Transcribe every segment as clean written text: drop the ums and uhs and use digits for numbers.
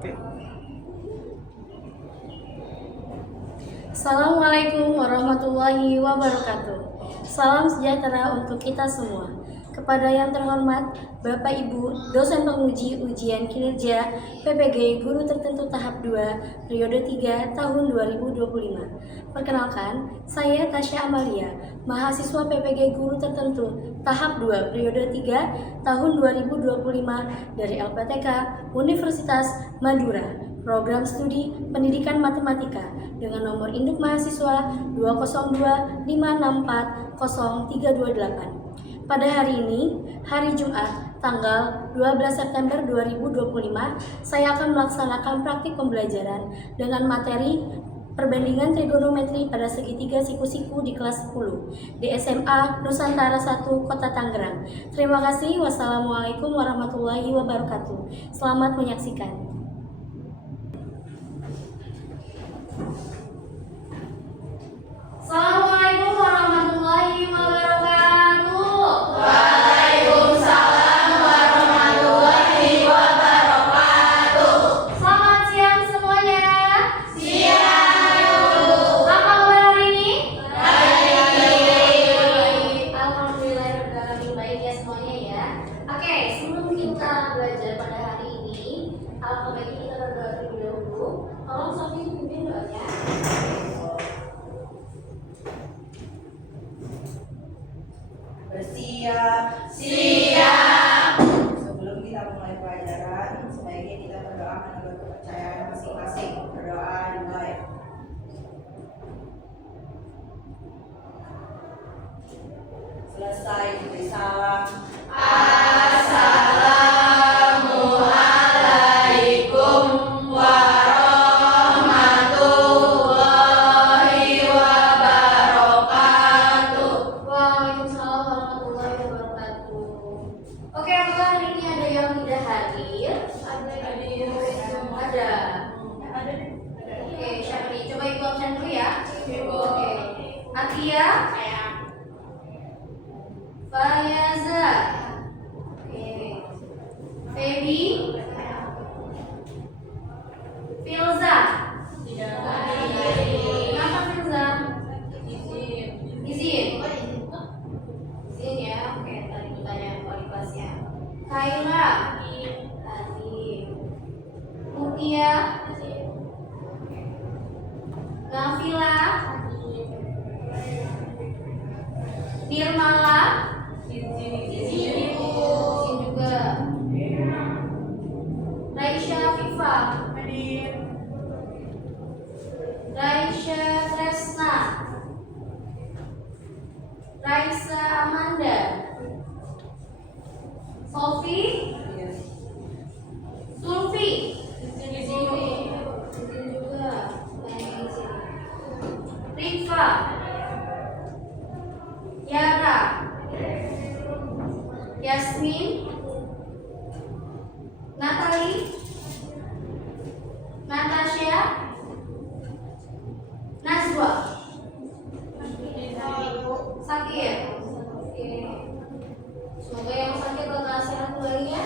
Oke. Assalamualaikum warahmatullahi wabarakatuh. Salam sejahtera untuk kita semua. Kepada yang terhormat Bapak Ibu dosen penguji ujian kinerja PPG Guru Tertentu Tahap 2 periode 3 tahun 2025. Perkenalkan, saya Tasya Amalia, mahasiswa PPG Guru Tertentu Tahap 2 periode 3 tahun 2025 dari LPTK Universitas Madura. Program Studi Pendidikan Matematika dengan nomor induk mahasiswa 202564038. Pada hari ini, hari Jumat, tanggal 12 September 2025, saya akan melaksanakan praktik pembelajaran dengan materi perbandingan trigonometri pada segitiga siku-siku di kelas 10 di SMA Nusantara 1 Kota Tangerang. Terima kasih. Wassalamualaikum warahmatullahi wabarakatuh. Selamat menyaksikan. Assalamualaikum warahmatullahi wabarakatuh. Waalaikumsalam warahmatullahi wabarakatuh. Selamat siang semuanya. Siang. Apa kabar hari ini? Baik. Alhamdulillah baik ya semuanya ya. Oke, sebelum kita belajar pada hari ini, alangkah baiknya kita berdoa terlebih dahulu. Tolong Sofi pimpin doanya. Bersiap. Siap. Sebelum kita mulai pelajaran, sebaiknya kita berdoa menurut kepercayaan masing-masing. Berdoa dimulai. Selesai diberi salam. Assalamualaikum warahmatullahi wabarakatuh. Waalaikumsalam warahmatullahi wabarakatuh. Oke, apakah hari ini ada yang tidak hadir? Ada. Oke, siapa nih? Coba ibu absen dulu ya. Oke. Atia. Fayaza. Oke. Feby. Filza. Kenapa Filza? Izin ya. Oke, tadi bertanya wali kelasnya. Kaila. Hadir. Mutia. Nafila. Nirmala. Izin juga. Raisya Fifa. Raisya Tresna. Raisa Amanda. Sofi. Sulfi. Izin juga. Rifa. Yara. Yasmin. Natali. Natasha. Nazwa. Sakit. Oke. Semoga yang sakit lekas sehat kembali ya.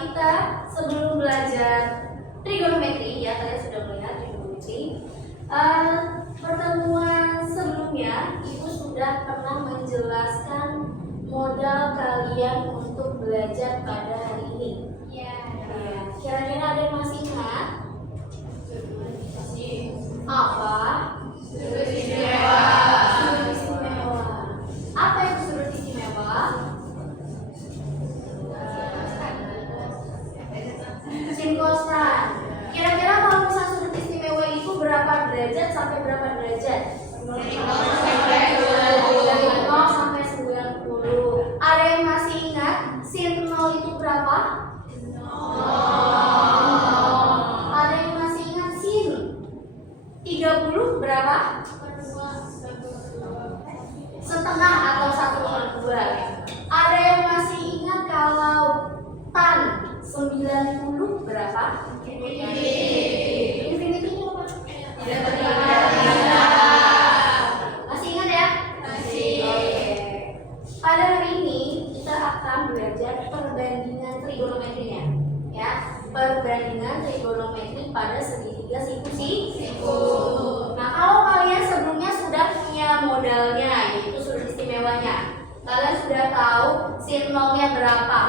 kita sebelum belajar trigonometri, ya kalian sudah melihat trigonometri. Pertemuan sebelumnya Ibu sudah pernah menjelaskan modal kalian untuk belajar pada hari ini. Ya. Kira-kira ada yang masih ingat? Apa? Sudut istimewa. Sudut istimewa. Apa itu sudut istimewa? Sin kostan. Kira-kira kalau misalnya sudut istimewa itu berapa derajat sampai berapa derajat? Dari 0 sampai 90. Ada yang masih ingat sin 0 itu berapa? 0. Ada yang masih ingat sin 30 berapa? Setengah atau 1/2. Ada yang masih ingat kalau tan 90 berapa? Infinity apa? Masih ingat ya? Masih. Pada hari ini kita akan belajar perbandingan trigonometrinya, ya. Perbandingan trigonometri pada segitiga siku. Nah, kalau kalian sebelumnya sudah punya modalnya, yaitu sudut istimewanya, kalian sudah tahu sin 0-nya berapa,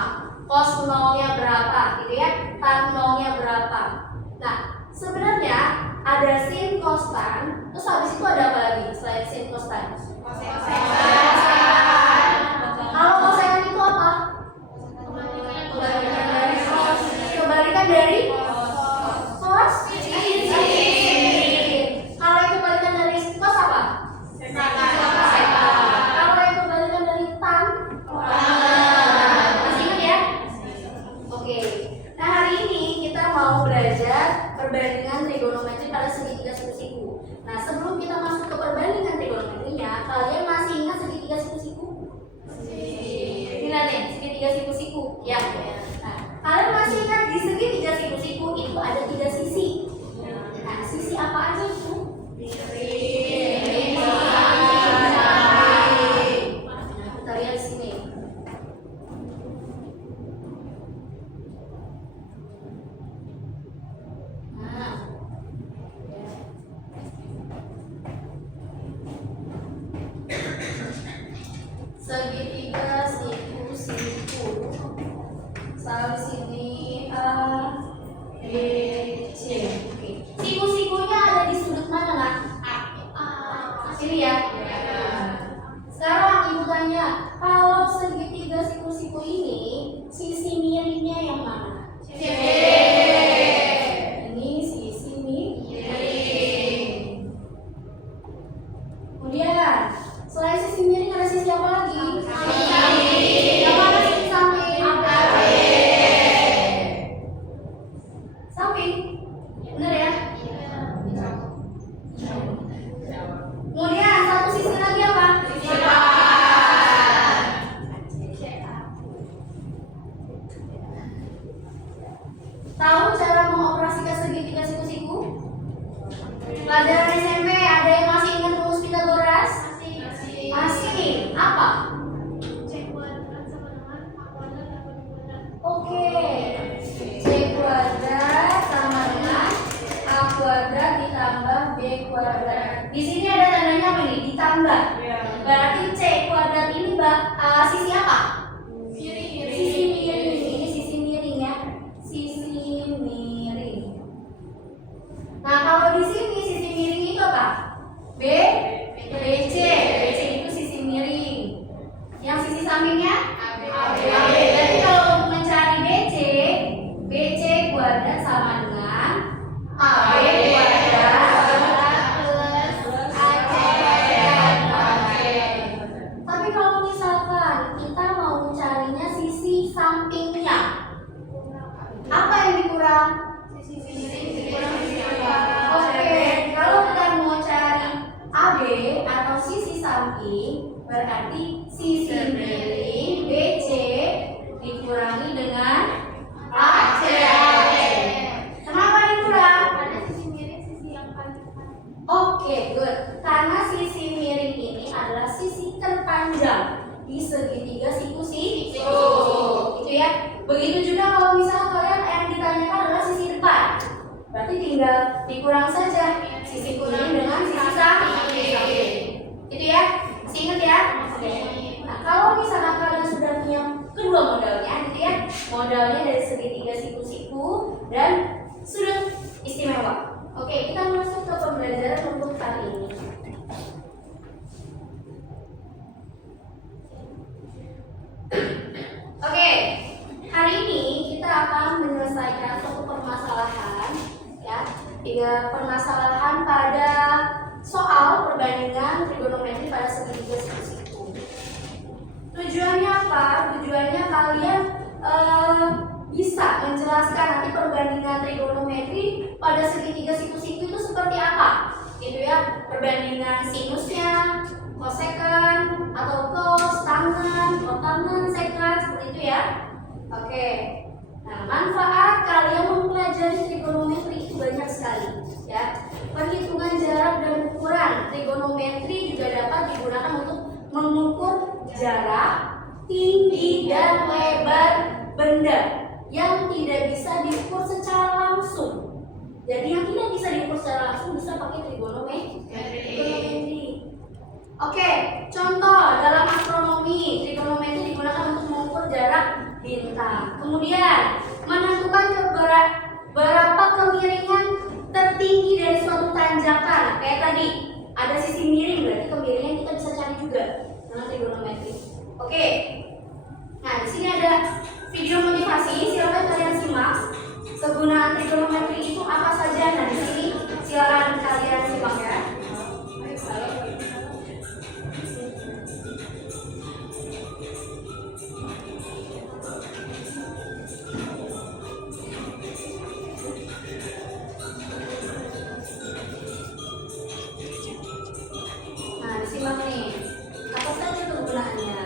cos 0-nya berapa, gitu ya, tan 0-nya berapa. Nah, sebenarnya ada sin, cos, tan, terus habis itu ada apa lagi selain sin, cos, tan? Kalau kosekan itu apa? Kebalikan dari cos. Kalau yang kebalikan dari cos apa? Kalau yang kebalikan dari tan? Masih ingat ya? Oke. Nah, hari ini kita mau belajar perbandingan trigonometri pada segitiga siku-siku. Nah, sebelum kita masuk ke perbandingan trigonometrinya, kalian masih ingat segitiga siku-siku? Ini nih, segitiga siku-siku, ya. Nah, kalian masih ingat di segitiga siku-siku itu ada 3 sisi. Nah, sisi apa aja itu? Kita lihat di sini. Nah, segitiga siku-siku. Sama sini A, B, C. Oke. Siku-sikunya ada di sudut mana, Nak? Sini ya. Sekarang Ibu tanya, kalau segitiga siku-siku ini sisi miringnya yang mana? Ini sisi miring. Kemudian selain sisi miring ada sisi apa lagi? Yang mana sisi samping? Samping. Benar ya? Kemudian satu sisi lagi apa? Tahu cara mengoperasikan segitiga siku-siku? Pelajaran SMP ada yang masih ingat rumus Pythagoras? Masih. Apa? Oke. C kuadrat sama dengan A kuadrat ditambah B kuadrat. Di sini ada tandanya apa nih? Ditambah. Berarti C kuadrat ini sisi apa? Sisi miring. Ini sisi miring ya. Sisi miring. Nah, kalau di sini sisi miring itu apa? BC. BC itu sisi miring. Yang sisi sampingnya? AB. Jadi kalau untuk mencari BC kuadrat sama dengan AB kuadrat plus AC kuadrat. Tapi kalau misalkan kita mau mencarinya sisi sampingnya, apa yang dikurang? Sisi miring. Oke, kalau kita mau cari AB atau sisi samping, berarti sisi miring BC dikurangi dengan AC. Kenapa dikurang? Karena sisi miring sisi yang paling depan. Oke, good. Karena sisi miring ini adalah sisi terpanjang di segitiga siku-siku. Gitu ya. Begitu juga kalau Berarti tinggal dikurang saja sisi kuning dengan sisi samping. Itu ya, masih ingat ya? Oke. Nah, kalau misalnya kalian sudah punya kedua modalnya, gitu ya, modalnya dari segitiga siku-siku dan sudut istimewa. Oke, kita masuk ke pembelajaran untuk kali ini. Oke, hari ini kita akan menyelesaikan suatu permasalahan, ya, 3 permasalahan pada soal perbandingan trigonometri pada segitiga siku-siku. Tujuannya apa? Tujuannya kalian bisa menjelaskan nanti perbandingan trigonometri pada segitiga siku-siku itu seperti apa, gitu ya. Perbandingan sinusnya, kosekan atau cos, tangen, kotangen, sekan, seperti itu ya. Oke. Nah, manfaat kalian mempelajari trigonometri itu banyak sekali, ya. Perhitungan jarak dan ukuran trigonometri juga dapat digunakan untuk mengukur jarak, tinggi dan lebar benda yang tidak bisa diukur secara langsung. Jadi yang tidak bisa diukur secara langsung bisa pakai trigonometri. Oke, contoh dalam astronomi, trigonometri digunakan untuk mengukur jarak bintang. Kemudian menentukan berapa kemiringan tertinggi dari suatu tanjakan. Kayak tadi ada sisi miring, berarti kemiringan kita bisa cari juga dengan trigonometri. Oke. Nah, di sini ada video motivasi, silakan kalian simak. Kegunaan trigonometri itu apa saja? Nah, di sini silakan kalian simak ya. Nah, disimak nih. Apa saja kegunaannya?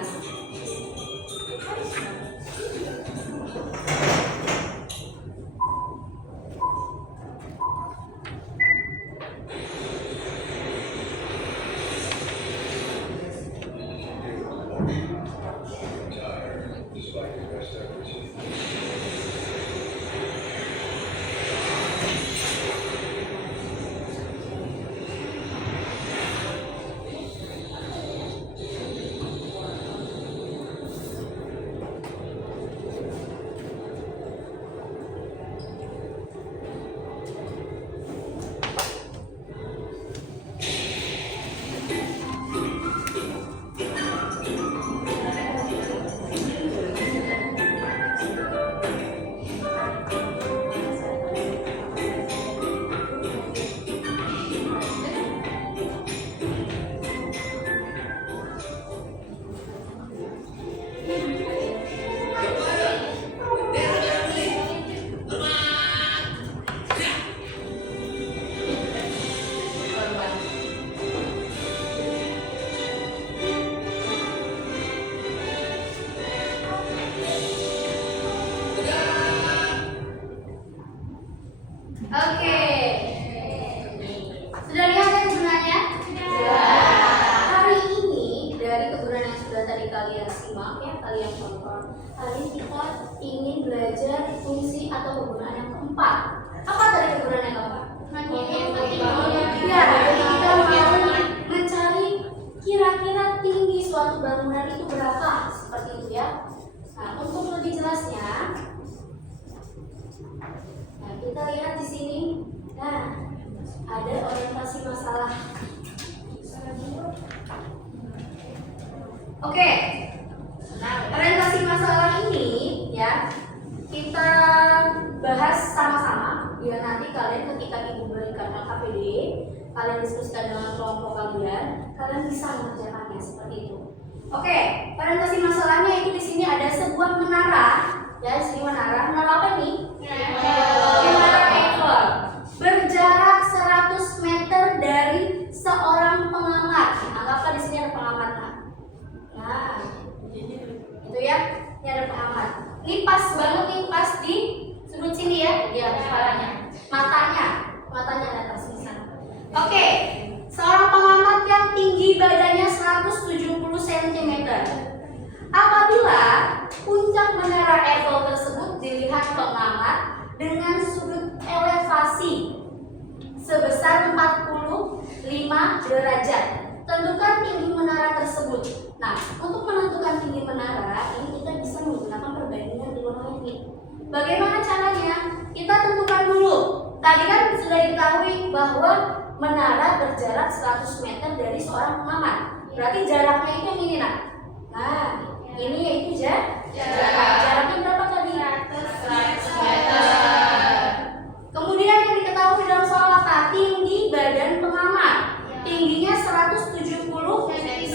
Oke. Sudah lihat kan kegunaannya? Sudah. Hari ini dari kegunaan yang sudah tadi kalian simak ya, kalian tonton. Hari ini kita ingin belajar fungsi atau kegunaan yang keempat. Apa tadi kegunaan yang keempat? Ya, jadi kita mau mencari kira-kira tinggi suatu bangunan itu berapa, seperti itu ya. Nah, untuk lebih jelasnya, nah, kita lihat di sini. Nah, ada orientasi masalah. Oke. Nah, orientasi masalah ini ya kita bahas sama-sama. Ya, nanti kalian ketika ibu berikan LKPD, kalian diskusikan dengan kelompok kalian bisa mengerjakannya seperti itu. Oke, orientasi masalahnya itu di sini ada sebuah menara. Ya, di sini menara apa nih? Menara Eiffel. Berjarak 100 meter dari seorang pengamat. Anggaplah di sini ada pengamat. Nah, itu ya, ini ada pengamat. Ini pas banget nih, pas di sudut sini ya, dia kepalanya, matanya ada atas sini sana. Oke, seorang pengamat yang tinggi badannya 170 cm. Apabila puncak menara Eiffel tersebut dilihat pengamat dengan sudut elevasi sebesar 45 derajat. Tentukan tinggi menara tersebut. Nah, untuk menentukan tinggi menara, ini kita bisa menggunakan perbandingan trigonometri. Bagaimana caranya? Kita tentukan dulu. Tadi kan sudah diketahui bahwa menara berjarak 100 meter dari seorang pengamat. Berarti jaraknya itu yang ini, nak. Nah, ini yaitu jaraknya berapa tadi? 100 meter. Kemudian yang diketahui dalam soal apa? Tinggi badan pengamat. Tingginya 170 cm.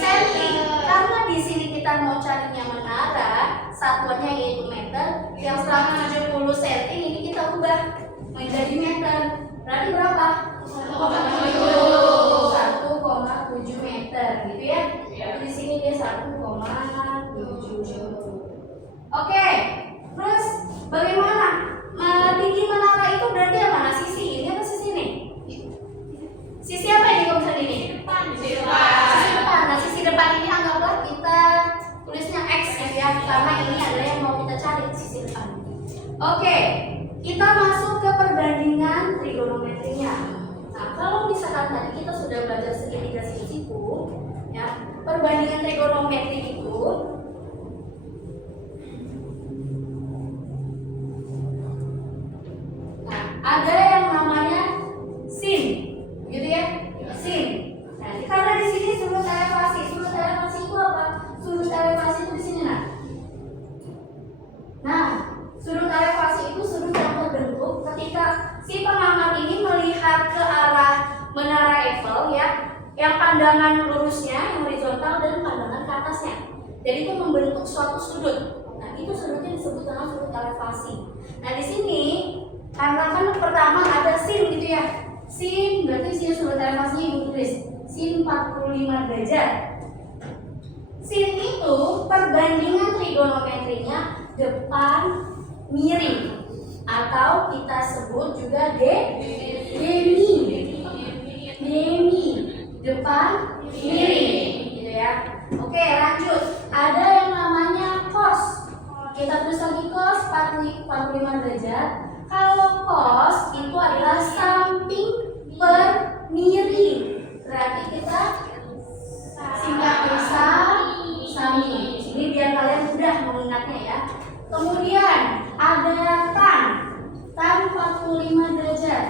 Karena di sini kita mau carinya menara, satuannya yaitu meter. Yang 170 cm ini kita ubah menjadi meter. Berarti berapa? 1,7 meter, gitu ya. Di sini dia 1,7. Oke. Terus bagaimana? Tinggi menara itu berarti apa? Nah, sisi ini atau sisi ini? Sisi apa ini kalau misalnya ini? Sisi depan. Nah, sisi depan ini anggaplah kita tulisnya X ya, karena ini adalah yang mau kita cari, sisi depan. Oke, kita masuk ke perbandingan trigonometrinya. Nah, kalau misalkan tadi kita sudah belajar segitiga siku, ya, perbandingan trigonometri itu ada yang namanya sin, gitu ya, sin. Nah, karena di sini sudut elevasi itu apa? Sudut elevasi itu di sini, nah, sudut elevasi itu sudut yang terbentuk ketika si pengamat ini melihat ke arah menara Eiffel, ya, yang pandangan lurusnya, yang horizontal dan pandangan ke atasnya. Jadi itu membentuk suatu sudut. Nah, itu sudutnya disebut dengan sudut elevasi. Nah, di sini karena kan pertama ada sin, gitu ya. Sin berarti sini sudut elevasinya ibu tulis sin 45 derajat. Sin itu perbandingan trigonometrinya depan miring, atau kita sebut juga demi, depan miring, gitu ya. Oke, lanjut. Ada yang namanya cos. Kita tulis lagi cos 45 derajat. Kalau cos itu adalah samping per miring, berarti kita singkat bisa samping. Ini biar kalian mudah mengingatnya ya. Kemudian ada tan 45 derajat.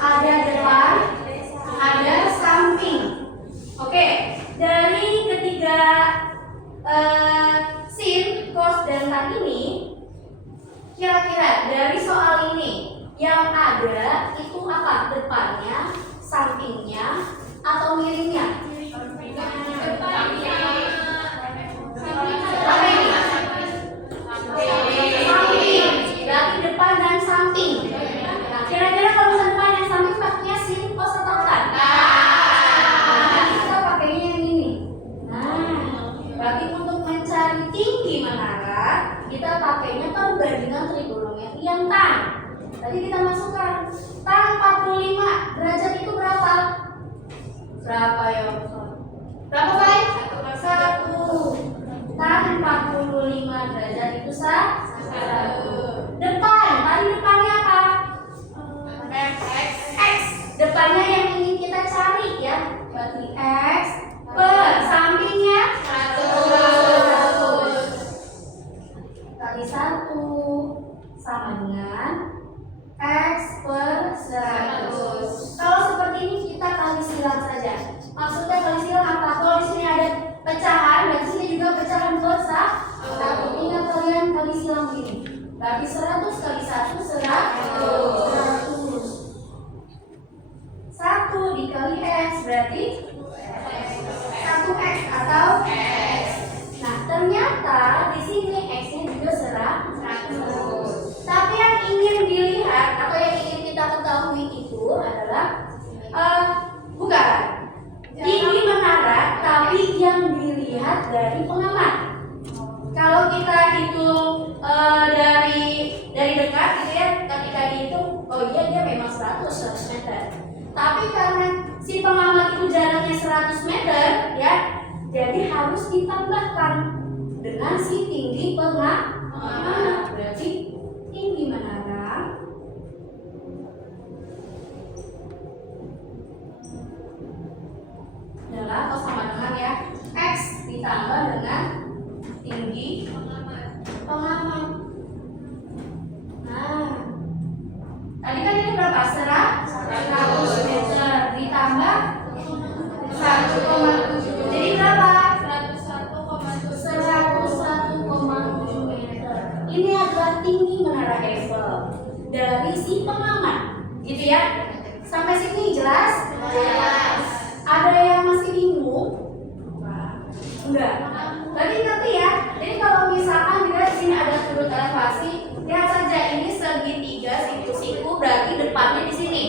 Ada depan, ada samping. Oke, dari ketiga sin, cos, dan tan ini, kira-kira dari soal ini yang ada itu apa? Depannya, sampingnya, atau miringnya? Depannya. Apa ini? Samping. Berarti depan dan samping. Nah, kira-kira kalau misalnya depan dan samping pakainya sin, cos, atau tan? Nah, kita pakainya yang ini. Nah, berarti untuk mencari tinggi menara, kita pakainya perbandingan trigonometri yang tan. Tadi kita masukkan tan 45 derajat itu berapa? Berapa ya? Berapa baik? 1. Tan 45 derajat itu 1. Depan, tadi depannya apa? X. Depannya yang ingin kita cari ya. Berarti X per sampingnya 100. Kali 1 sama dengan X per 100. Kalau seperti ini kita kali silang saja. Maksudnya kali silang apa? Kalau di sini ada pecahan, dan di sini juga pecahan per 1. Ingat kalian kali silang ini. Berarti 100 kali 1 100. 1 dikali X berarti 1X atau X. Nah, ternyata di sini X-nya juga 100. Tapi yang ingin dilihat atau yang ingin kita ketahui itu adalah bukan tinggi menara, tapi yang dilihat dari pengamat. Kalau kita hitung dari dekat, gitu ya, ketika dihitung, oh iya dia memang 100 meter. Tapi karena si pengamat itu jaraknya 100 meter, ya, jadi harus ditambahkan dengan si tinggi pengamat. Berarti tinggi menara berapa? 100 meter ditambah 1,7. Jadi berapa? 101,7 meter. Ini adalah tinggi menara Eiffel dari si pengamat, gitu ya. Sampai sini jelas? Jelas. Ada yang masih bingung? Enggak. Berarti ngerti ya. Jadi kalau misalkan kita di sini ada sudut elevasi, lihat saja ini segitiga siku-siku, berarti depannya di sini.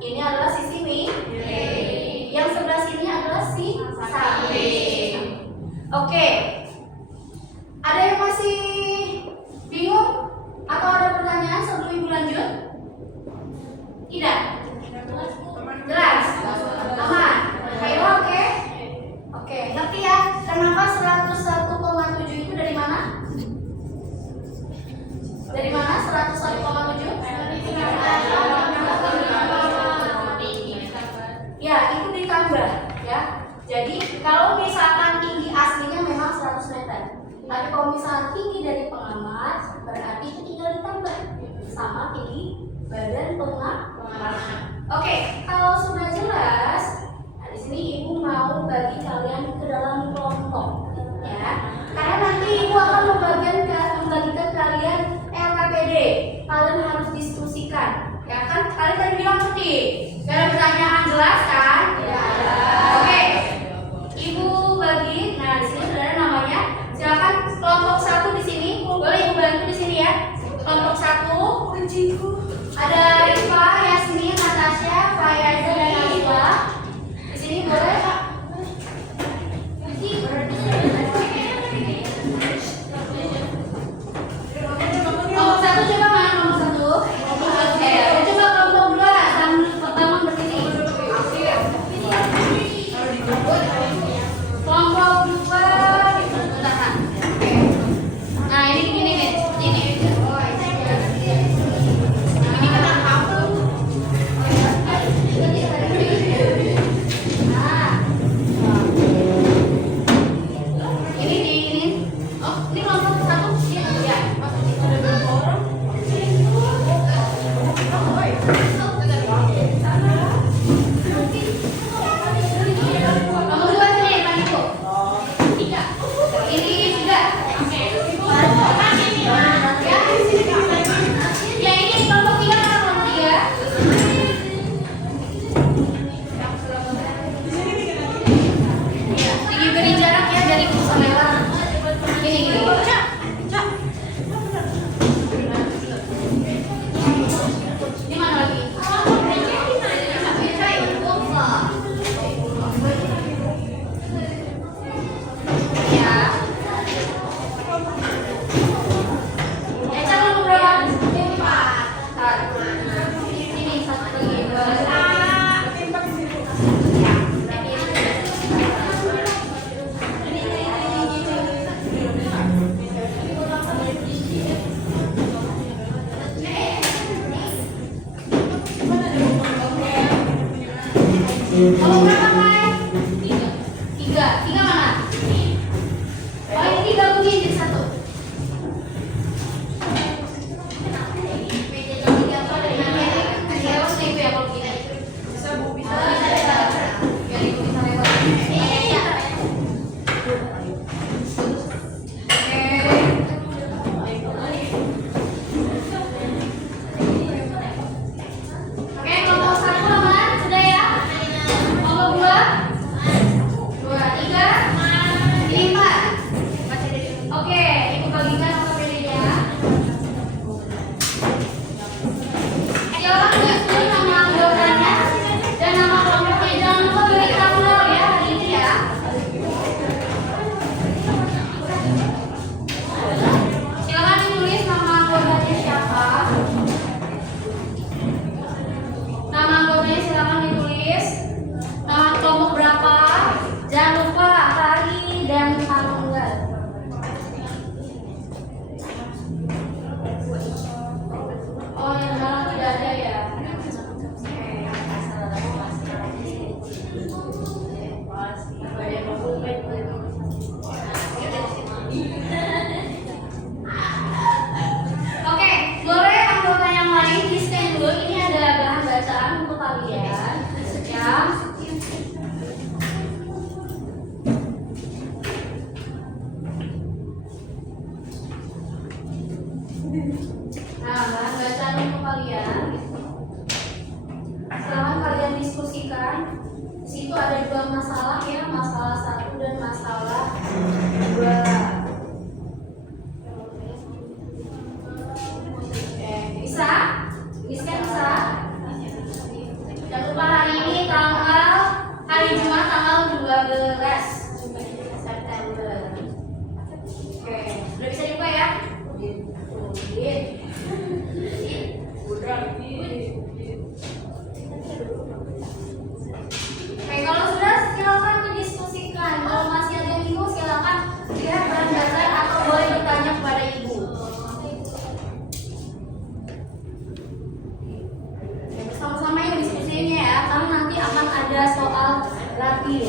Ini adalah sisi B. Yang sebelah sini adalah si samping. Oke. Ada yang masih bingung atau ada pertanyaan sebelum ibu lanjut? Tidak. Jelas? Aman? Ayo, oke? Oke, ngerti ya? Kenapa 101,7 itu dari mana? Dari mana 101,7? Ya, itu ditambah ya. Jadi kalau misalkan tinggi aslinya memang 100 meter. Tapi kalau misalkan tinggi dari pengamat, berarti itu tinggal ditambah sama tinggi badan pengamat. Oke, kalau sudah jelas, nah di sini ibu mau bagi kalian ke dalam kelompok, ya. Karena nanti ibu akan membagikan kalian LKPD. Kalian harus diskusikan, ya kan? Kalian tadi bilang ngerti. Gak ada pertanyaan, jelas kan? Ya. Oke, ibu bagi. Nah di sini sudah ada namanya. Silakan kelompok 1 di sini. Boleh ibu bantu di sini ya. Kelompok 1. Kunciku. Ada Rifa, Yasmin, Natasha, Fayarza, dan Nabila. Di sini boleh Kak? Kelompok 1 coba mana kelompok 1? Coba kelompok 2 pertama berdiri. Kelompok 2 tahan. Nah ini gini nih, ini. Kamu berapa, Mai? 3. 3 mana? Oh, ini 3 bunyi jadi 1. Oke, kelompok 1 aman? Sudah ya? Kelompok 2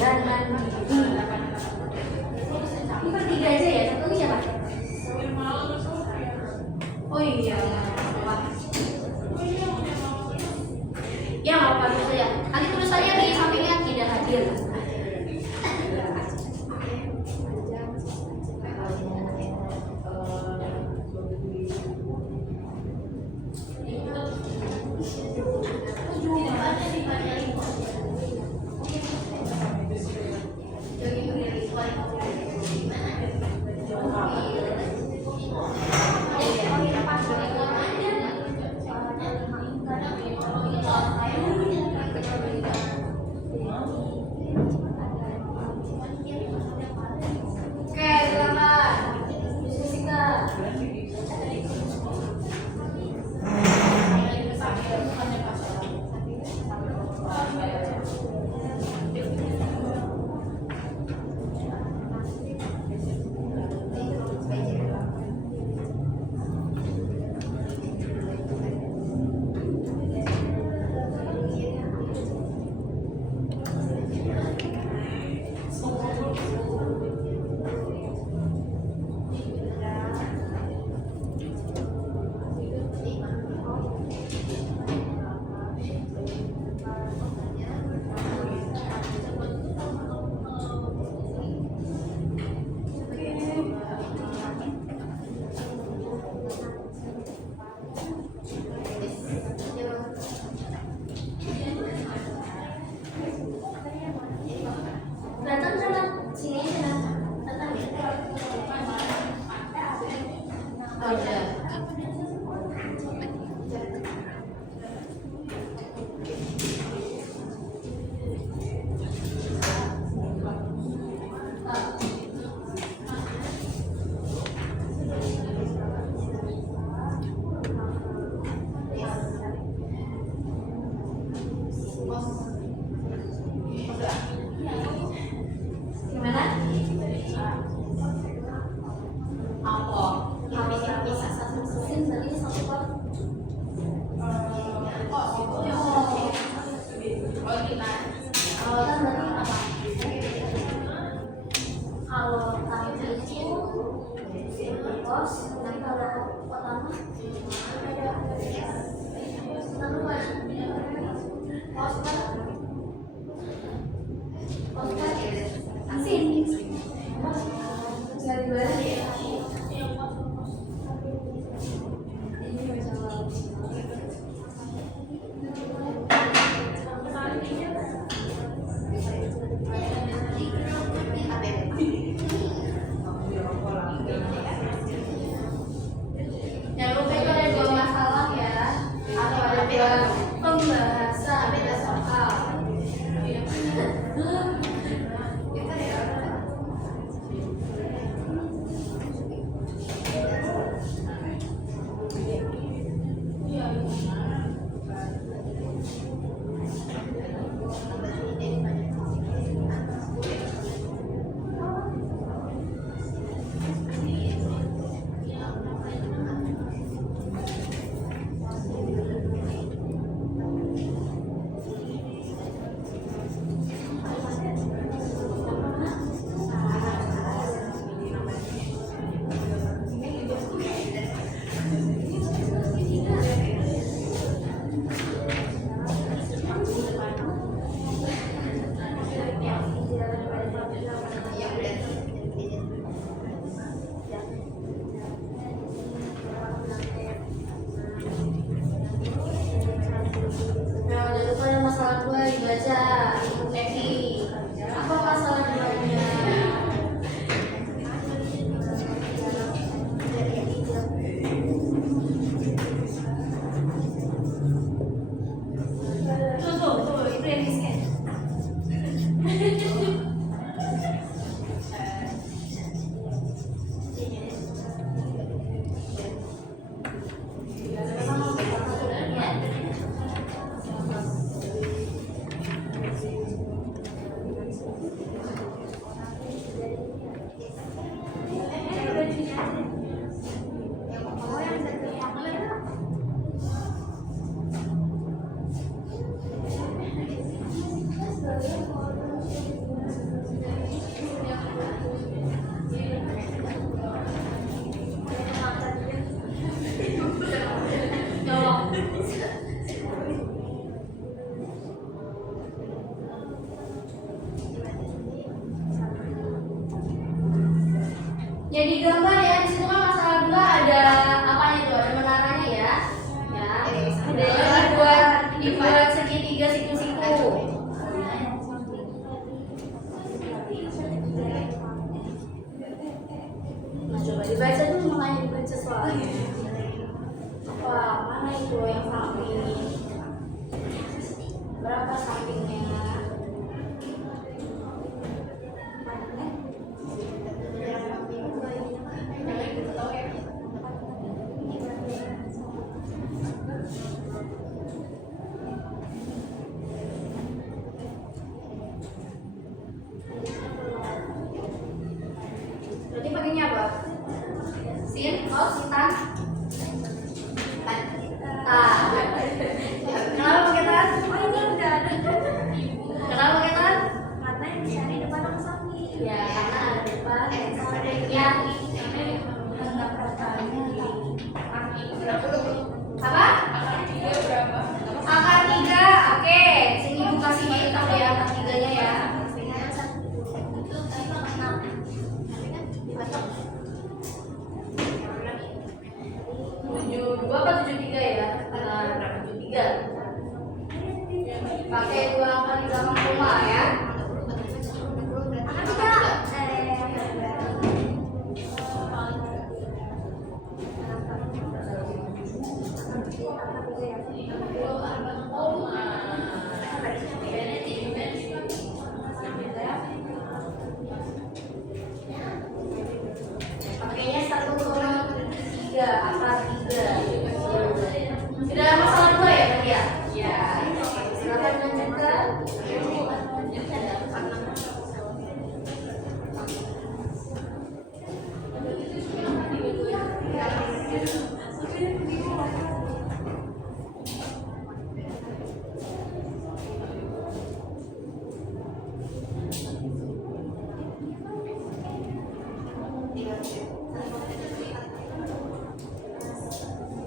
dan mandiri. Ini bertiga aja ya, satu siapa? Oh iya, ya nggak apa-apa tulis saja. Nanti tulis saja di sampingnya tidak hadir. Oke, silakan. Diskusikan. Datang sana, sini aja. Datang ya. Oh iya. Gimana? Apa? Habis bisa satu mesin berarti satu pot. Oh gimana? Kalau kan berarti apa? Kalau tadi itu pos, nanti kalau pertama ada lalu pos asin dari mana ya? Jangan lupa itu ada 2 masalah ya, atau ada 2 pembahasan beda soal. Jadi gambar ya, di situ kan masalah 2 ada apanya tuh? Ada menaranya ya. Ya. Ada dibuat segitiga siku-siku. Nah, coba dibaca dulu makanya dibaca soalnya. Wah, mana itu yang samping? Berapa sampingnya? Berarti pakainya apa? Sin, kos, tan, tan. Kenapa pakai tan? Oh ini udah ada. Kenapa pakai tan? Karena yang dicari depan sama samping. Ya, karena ada depan, sama ada yang apa? Akar 3, oke. Sini ibu kasih tahu ya akar 3-nya ya. 72 apa 73 ya? Berapa? 73. Pakai 2 angka di belakang koma ya. Pakainya 1,3 akar 3. Tidak masalah 2 ya tadi ya? Ya. Silakan lanjutkan.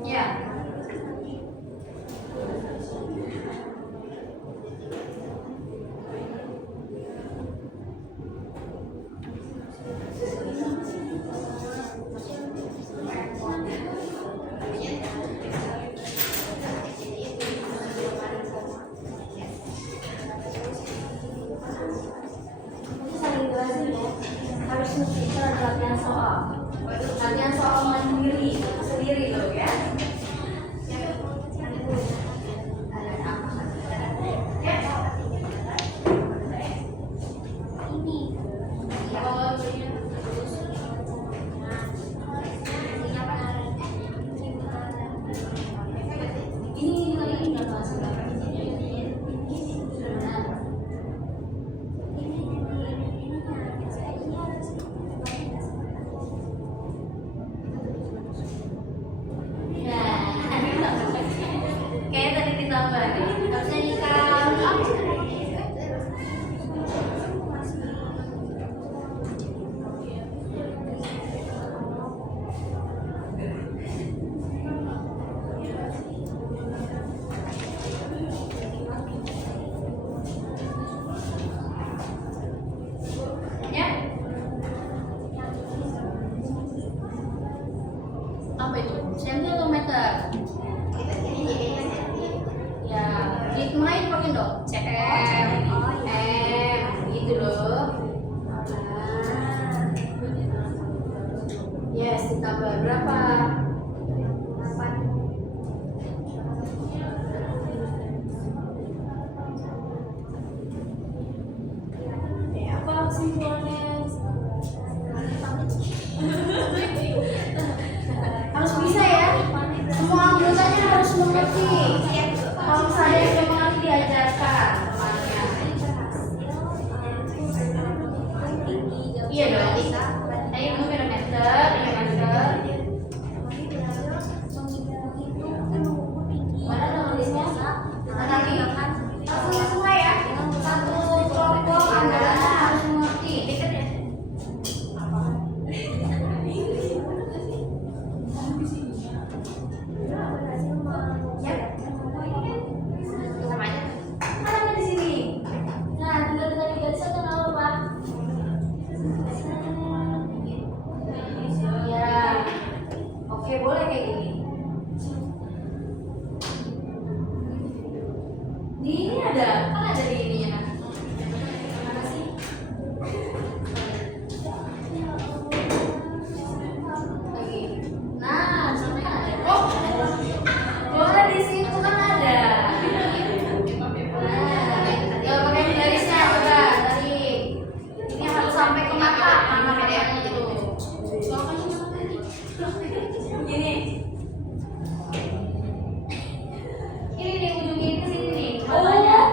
Ya. Di ini ada, kan ada di ininya. Mana sih? Lagi. Nah, sampai ada. Oh, boleh di situ kan ada. Nah, ya pakai garisnya coba tarik. Ini harus sampai ke mata, mana yang itu. Gini. Ini nih ujungnya ke sini nih, matanya.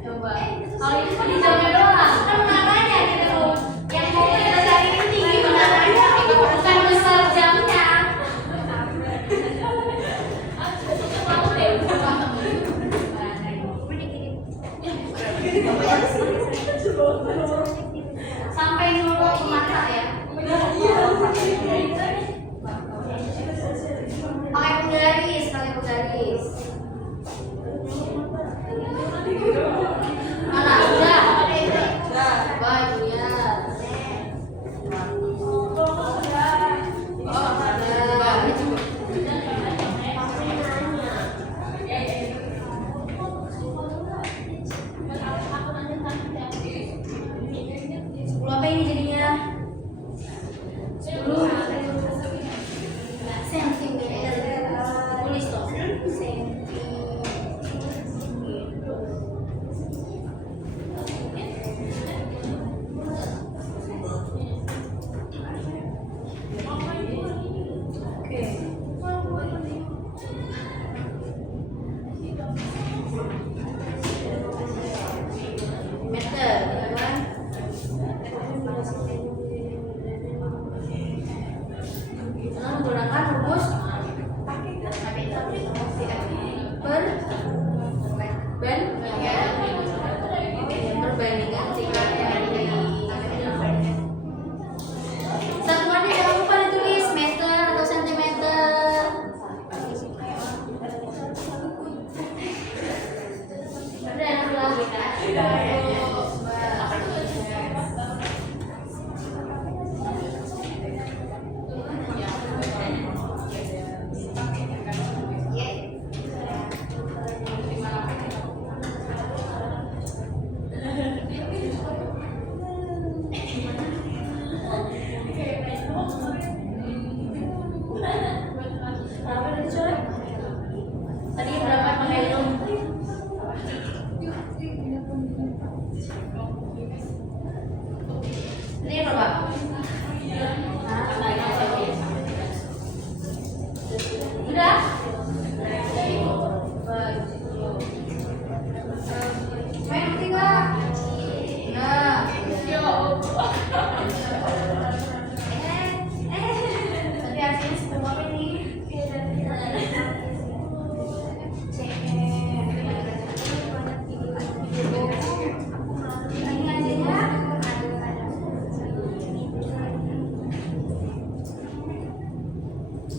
Coba. Kalau ini cuma di jamnya doang. Kan matanya gitu. Yang mau kita cari ini tinggi matanya, bukan besar jamnya. Mau deh. Sampai dulu ke mata ya. Pakai penggaris, pakai penggaris. Mana? Udah. Baik ya. Apa ini jadinya? 10 sentimeter. Tulis dong. Meter, kan? Menggunakan rumus perbandingan satuannya jangan lupa ditulis meter atau sentimeter. Tadi berapa menghitung? Ini berapa? Udah? Main ngerti nggak? Nah, tapi hasilnya sepuluh apa ini?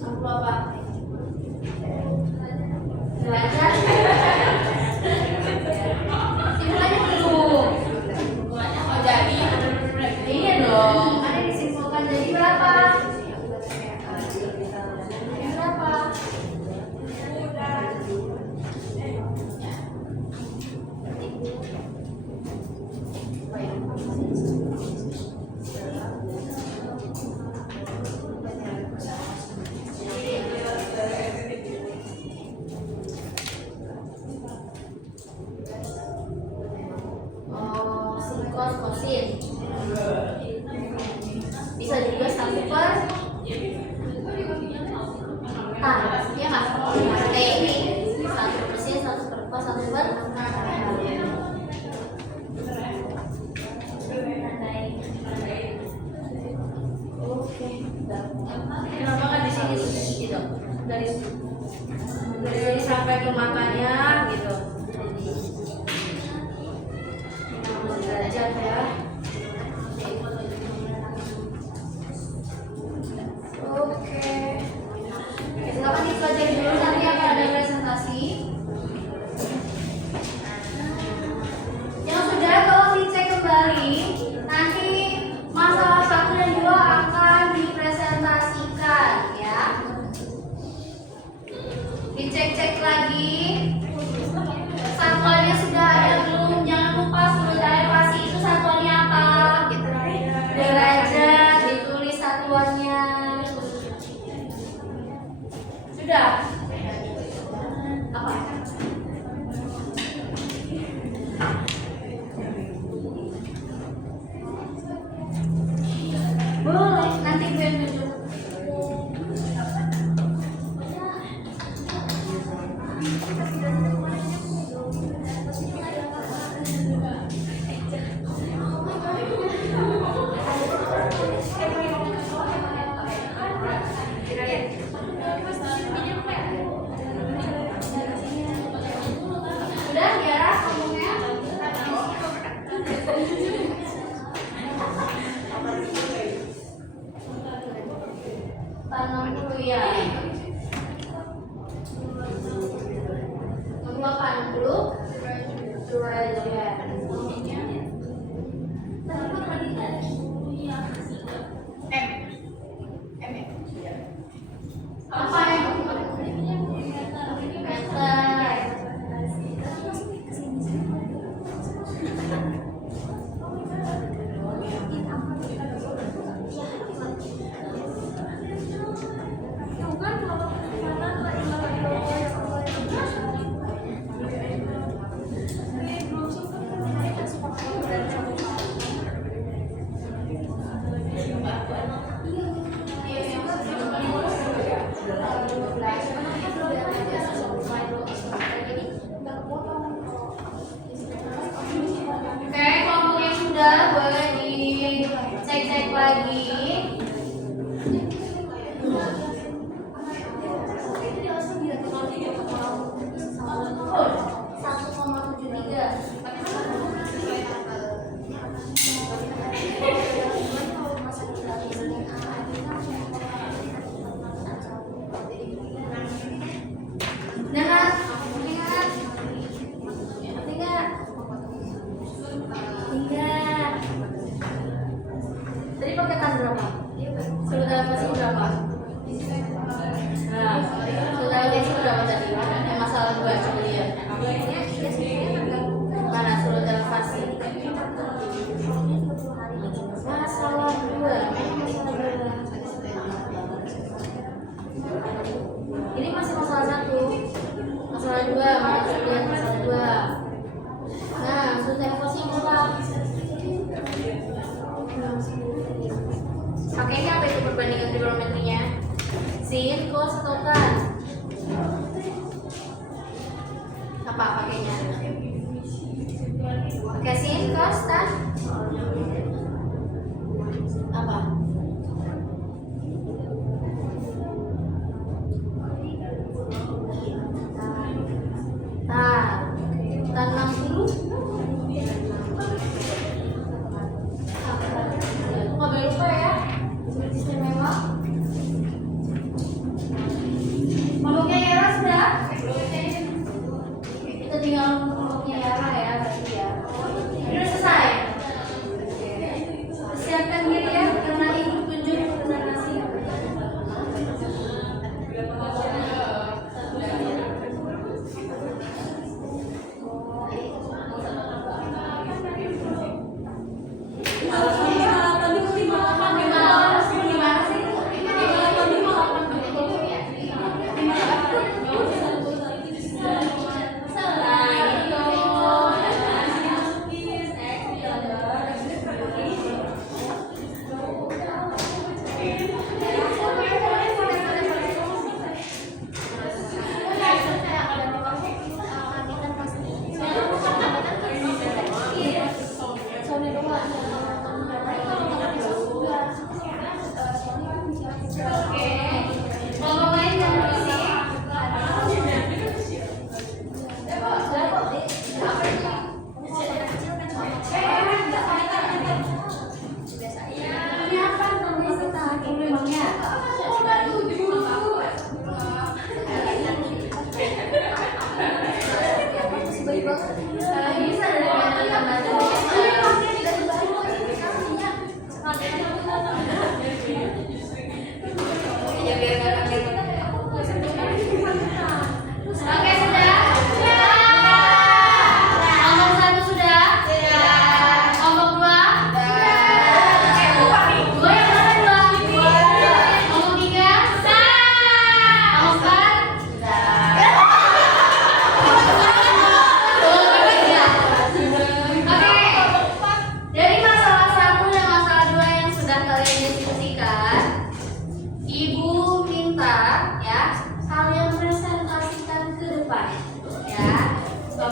Aku apa? Belajar. Simpulannya belum. Oh jadi. Iya dong. Ada disimpulkan jadi berapa? Berapa? Sikos kosin bisa juga 1/. Ya nggak? Kayak ini 1/sin, 1/cos, 1/. Oke. Kenapa nggak di sini gitu? Dari sini sampai ke matanya gitu. Belajar ya. Oke. Silakan dipelajari dulu, nanti akan ada presentasi. Yang sudah tolong dicek kembali. Nanti masalah 1 dan 2 akan dipresentasikan ya. Dicek-cek lagi. Udah, Tiara, ngomongnya. Tanam dulu ya. Makan dulu. Duraja. Apa yang Oke, kelompok yang sudah boleh dicek-cek lagi. Ingat, tadi paketan berapa? Sudah dalam masih berapa? Nah, sudah masih berapa tadi? Yang masalah 2 coba lihat. Mana sudah dalam pasti? Masalah 2. Ini masih masalah 1. Masalah 2, mana sudah lihat masalah 2. Nah, sudah posisi berapa? Pakainya apa itu perbandingan trigonometrinya? Sin, cos, atau tan? Apa pakainya? Pakai sin, cos, tan? Apa? Tan 60. Nggak boleh lupa ya. Istimewa. Kelompoknya Yara sudah? Kita tinggal kelompoknya Yara ya, berarti ya. Ini udah selesai. Siapkan diri ya, karena ibu tunjuk presentasi.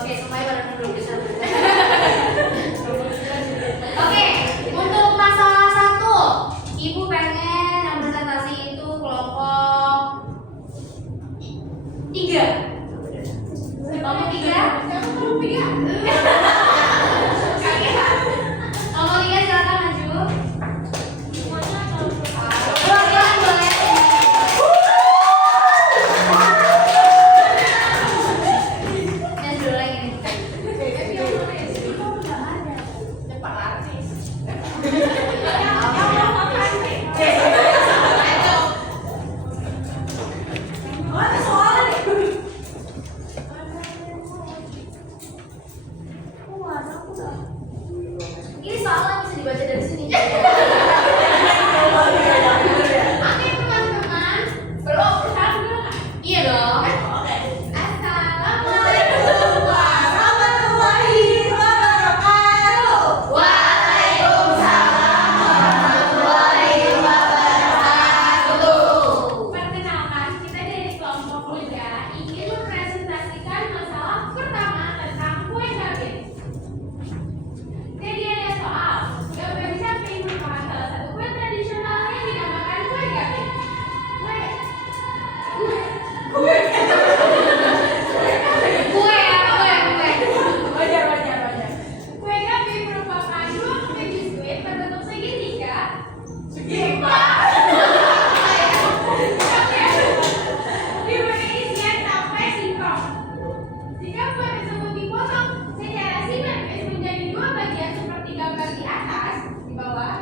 Oke, semuanya pada duduk di sana. Oke, untuk masalah 1, Ibu pengen yang presentasi itu kelompok 3. Kelompok 3? Kelompok 3? Kelompok 3 silakan maju. Silakan boleh. Dan dulu lagi nih. Cepat artis. Ini soalnya bisa dibaca dari sini. Oke teman-teman, belum iya dong. Assalamualaikum warahmatullahi wabarakatuh. Waalaikumsalam warahmatullahi wabarakatuh. Perkenalkan, kita dari kelompok 3 ingin mempresentasikan masalah pertama tentang kue gabin. Jadi ada soal, gabin samping merupakan salah satu kue tradisional yang dinamakan kue gabin. Kue gabin merupakan 2 kue biskuit berbentuk segitiga. Diberi isian sampai singkong. Jika kue tersebut dipotong secara simetris menjadi 2 bagian seperti gambar di atas, di bawah.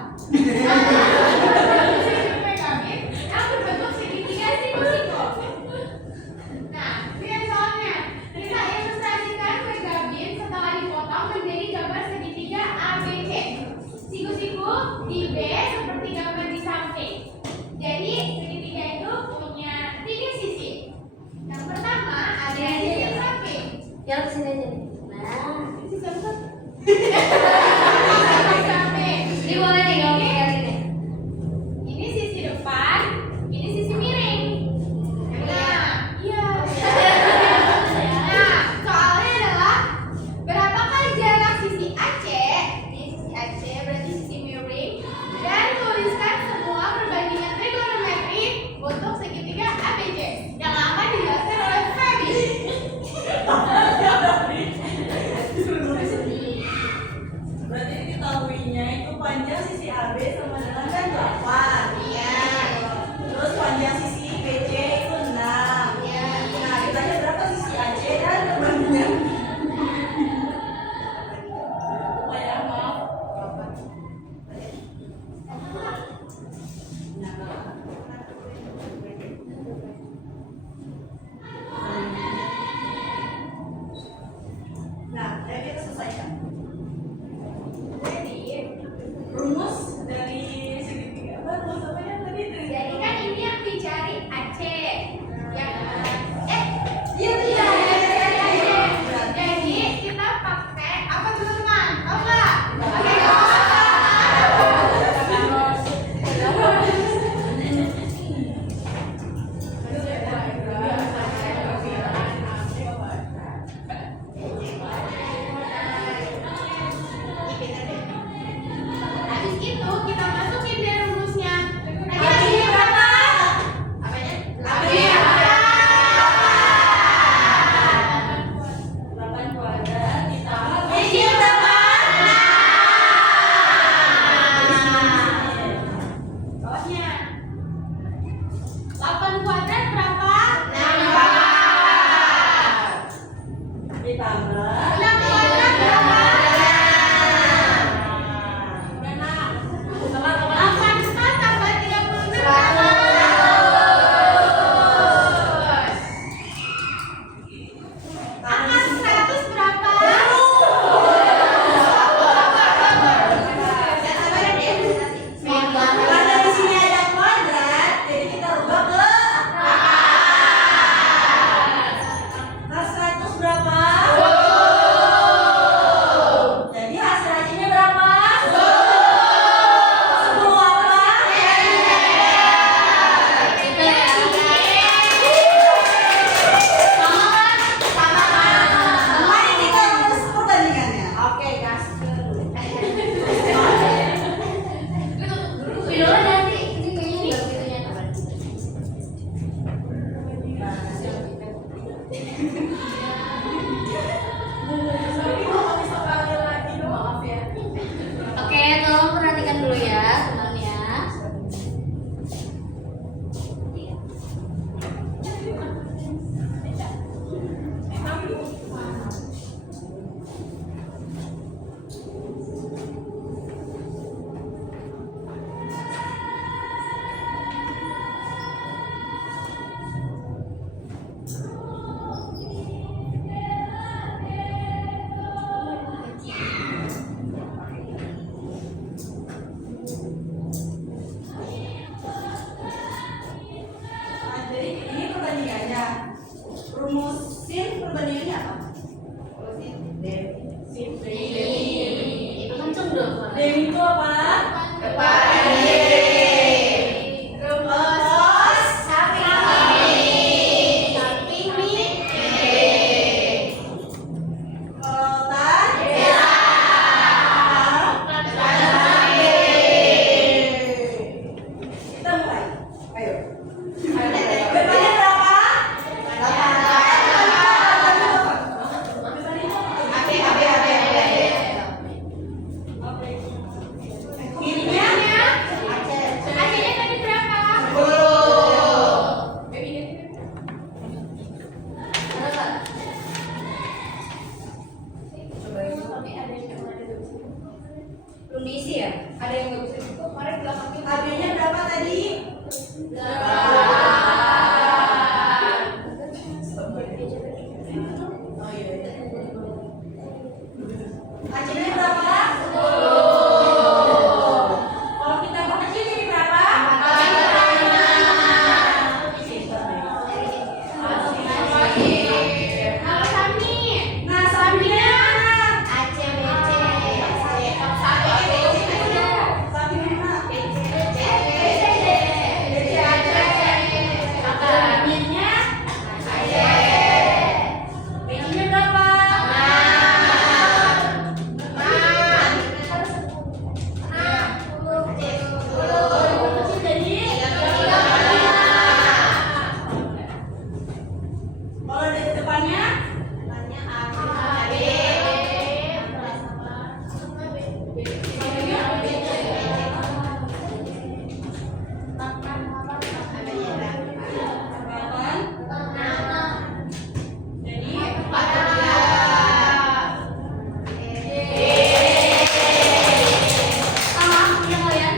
Kue gabin yang berbentuk segitiga siku-siku. Nah, lihat soalnya. Kita ilustrasikan kue gabin setelah dipotong menjadi gambar segitiga ABC. Siku-siku di B seperti gambar di samping. Jadi segitiga itu punya 3 sisi. Yang pertama ada sisi samping. Yang kesini aja nih. Nah, Sisi samping. Samping. ini boleh nih kalau kayak gini. Ini sisi depan, ini sisi miring. Nah, iya. Nah, soalnya adalah berapakah jarak sisi AC? Ini sisi AC berarti sisi miring. Dan tuliskan semua perbandingan trigonometri untuk segitiga ABC yang akan dijelaskan oleh Feby. Berarti diketahuinya itu panjang sisi AB sama dengan kan 8. Iya. Terus panjang sisi BC itu 6. Iya. Nah, kita lihat berapa sisi AC dan perbandingan. Supaya maaf. Nah, ayo kita selesaikan. Jadi, Rumus dari segitiga apa? Rumus apa yang tadi? jadi kan ini yang dicari AC. Yang Iya, Jadi kita pakai apa teman-teman? Apa? Pakai Habis itu kita masukin deh rumusnya. Tadi berapa? Apanya? 8 kuadrat ditambah Jadi berapa? Bawahnya 8 kuadrat berapa? 6 ditambah 6 kuadrat berapa? 8 tambah 36 berapa? 100. Akar 100 berapa? karena di sini ada kuadrat, jadi kita rubah ke akar. Akar 100 berapa? perbandingannya apa? Kenceng dong suaranya. Dewi itu apa? Kepala Rumput sapi Kolotan Kita mulai. Ayo. Bebannya berapa? 8. Kirinya? Acehnya tadi berapa? 10. Coba itu. Belum diisi ya? Ada yang nggak bisa dibuka? Kemarin belakangnya. AB-nya berapa tadi? 8. Oh iya. AC-nya berapa? 10. Kalau kita kecil jadi berapa? Nama Sami. Nah, sapinya mana? Aceh BC. Sapinya mana? Sapinya? Bejinya berapa? Kecil jadi? Kalau dari depannya? Delapan. Jadi? Sama punya kalian?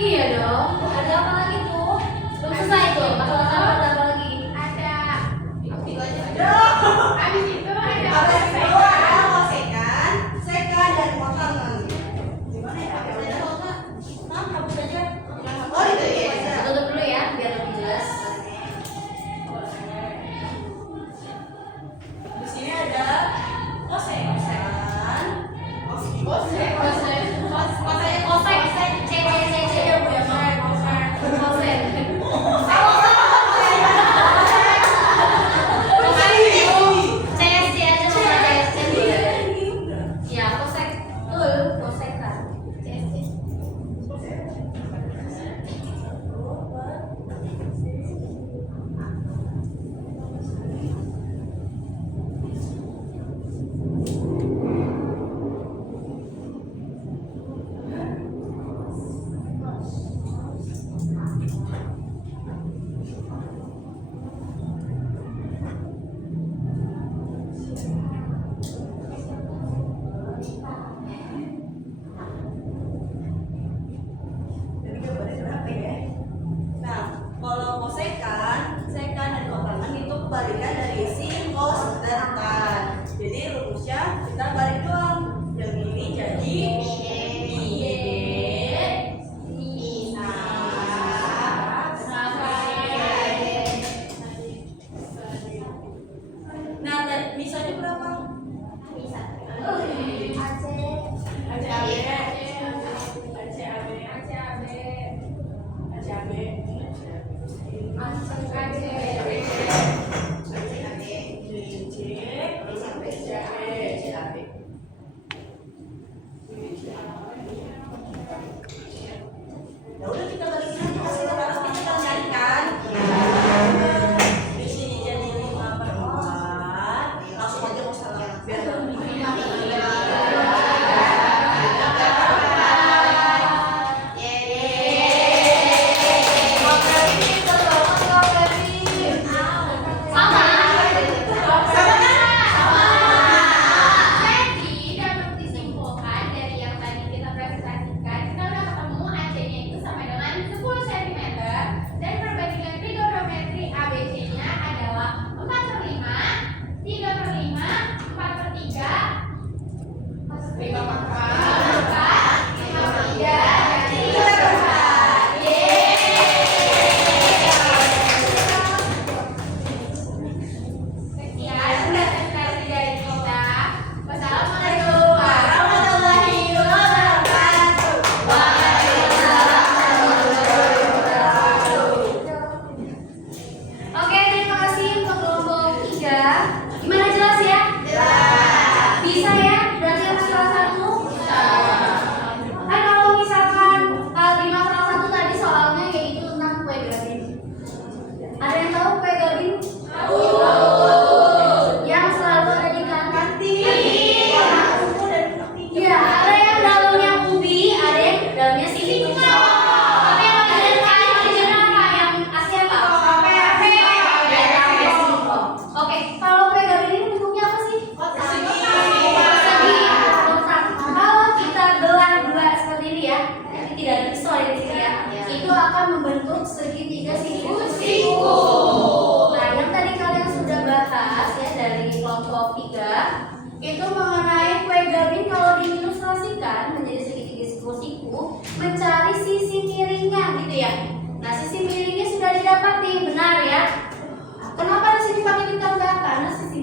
Iya dong. Ada apa lagi tuh? Belum selesai tuh. Masalah sama ada apa lagi? Habis itu ada Apa yang kedua adalah kosekan, sekan, dan potongan. Gimana ya? Nah, hapus aja. Oh, itu ya. Tutup dulu ya biar lebih jelas. Di sini ada kosekan. Kosek. C. Iya, Bu, ya, Mak. Kosek. CSC aja sama CSC dulu. Ya kosek. Betul. Kosekan. CSC. Jadi jawabannya berapa ya? Nah, kalau kosekan, sekan, dan potongan itu kebalikan dari sin, kos, dan tan. Jadi rumusnya kita balik doang. Yang ini jadi Nah, misalnya berapa? Ya udah kita balikin aja kasih harus kita carikan. Di sini jadi 5/4. Langsung aja mau salah.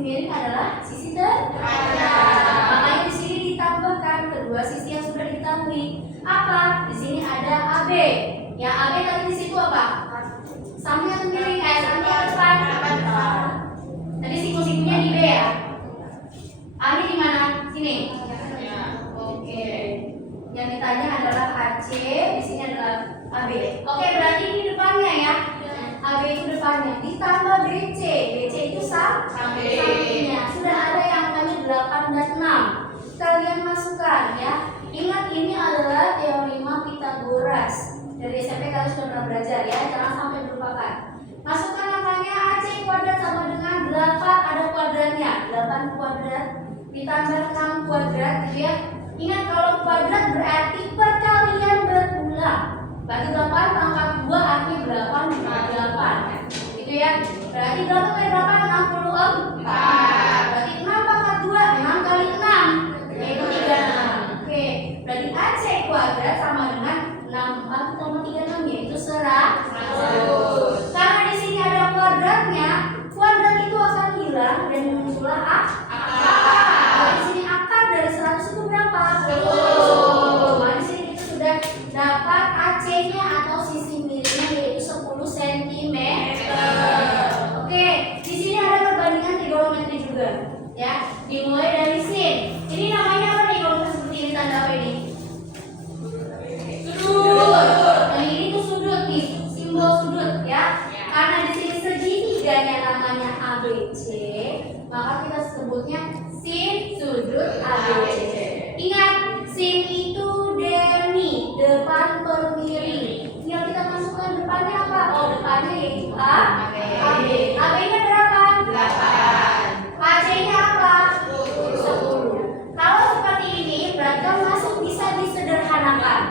miring adalah sisi terhadap. Makanya di sini ditambahkan kedua sisi yang sudah diketahui. Apa? Di sini ada AB. Ya, AB tadi di situ apa? Samping atau miring? Samping atau depan? Tadi siku-sikunya di B ya. A-nya di mana? Sini. Oke. Yang ditanya adalah AC, di sini adalah AB. Oke, berarti ini depannya ya. AB itu depannya. Ditambah BC. BC itu sampingnya. Sudah ada yang angkanya 8 dan 6. Kalian masukkan ya. Ingat ini adalah teorema Pythagoras. Dari SMP kalian sudah pernah belajar ya. Jangan sampai dilupakan. Masukkan angkanya AC kuadrat sama dengan 8, ada kuadratnya. 8 kuadrat ditambah 6 kuadrat gitu ya. Ingat kalau kuadrat berarti perkalian berulang. Berarti 8 pangkat 2 artinya 8 pangkat 8. Gitu ya. Berarti 8 kali 8 64. Berarti 6 pangkat 2 6 kali 6 yaitu 36. Oke. Berarti AC kuadrat sama dengan 64 tambah 36 yaitu 100. Karena di sini ada kuadratnya, kuadrat itu akan hilang dan muncullah akar. Di sini akar dari 100 itu berapa? 10. Nah, di sini kita sudah dapat AC-nya atau sisi miringnya yaitu 10 cm. Oke, di sini ada perbandingan trigonometri juga, ya. Dimulai dari sin. Ini namanya apa nih kalau seperti ini, tanda apa ini? Sudut. Nah, ini tuh sudut nih, simbol sudut ya. Karena di sini segitiganya namanya ABC, maka kita sebutnya sin sudut ABC. Ingat, sin itu demi, depan per miring. Tinggal kita masukkan depannya apa? Oh, depannya yaitu AB. AB-nya berapa? 8. AC-nya apa? 10. Kalau seperti ini, berarti kan masuk bisa disederhanakan.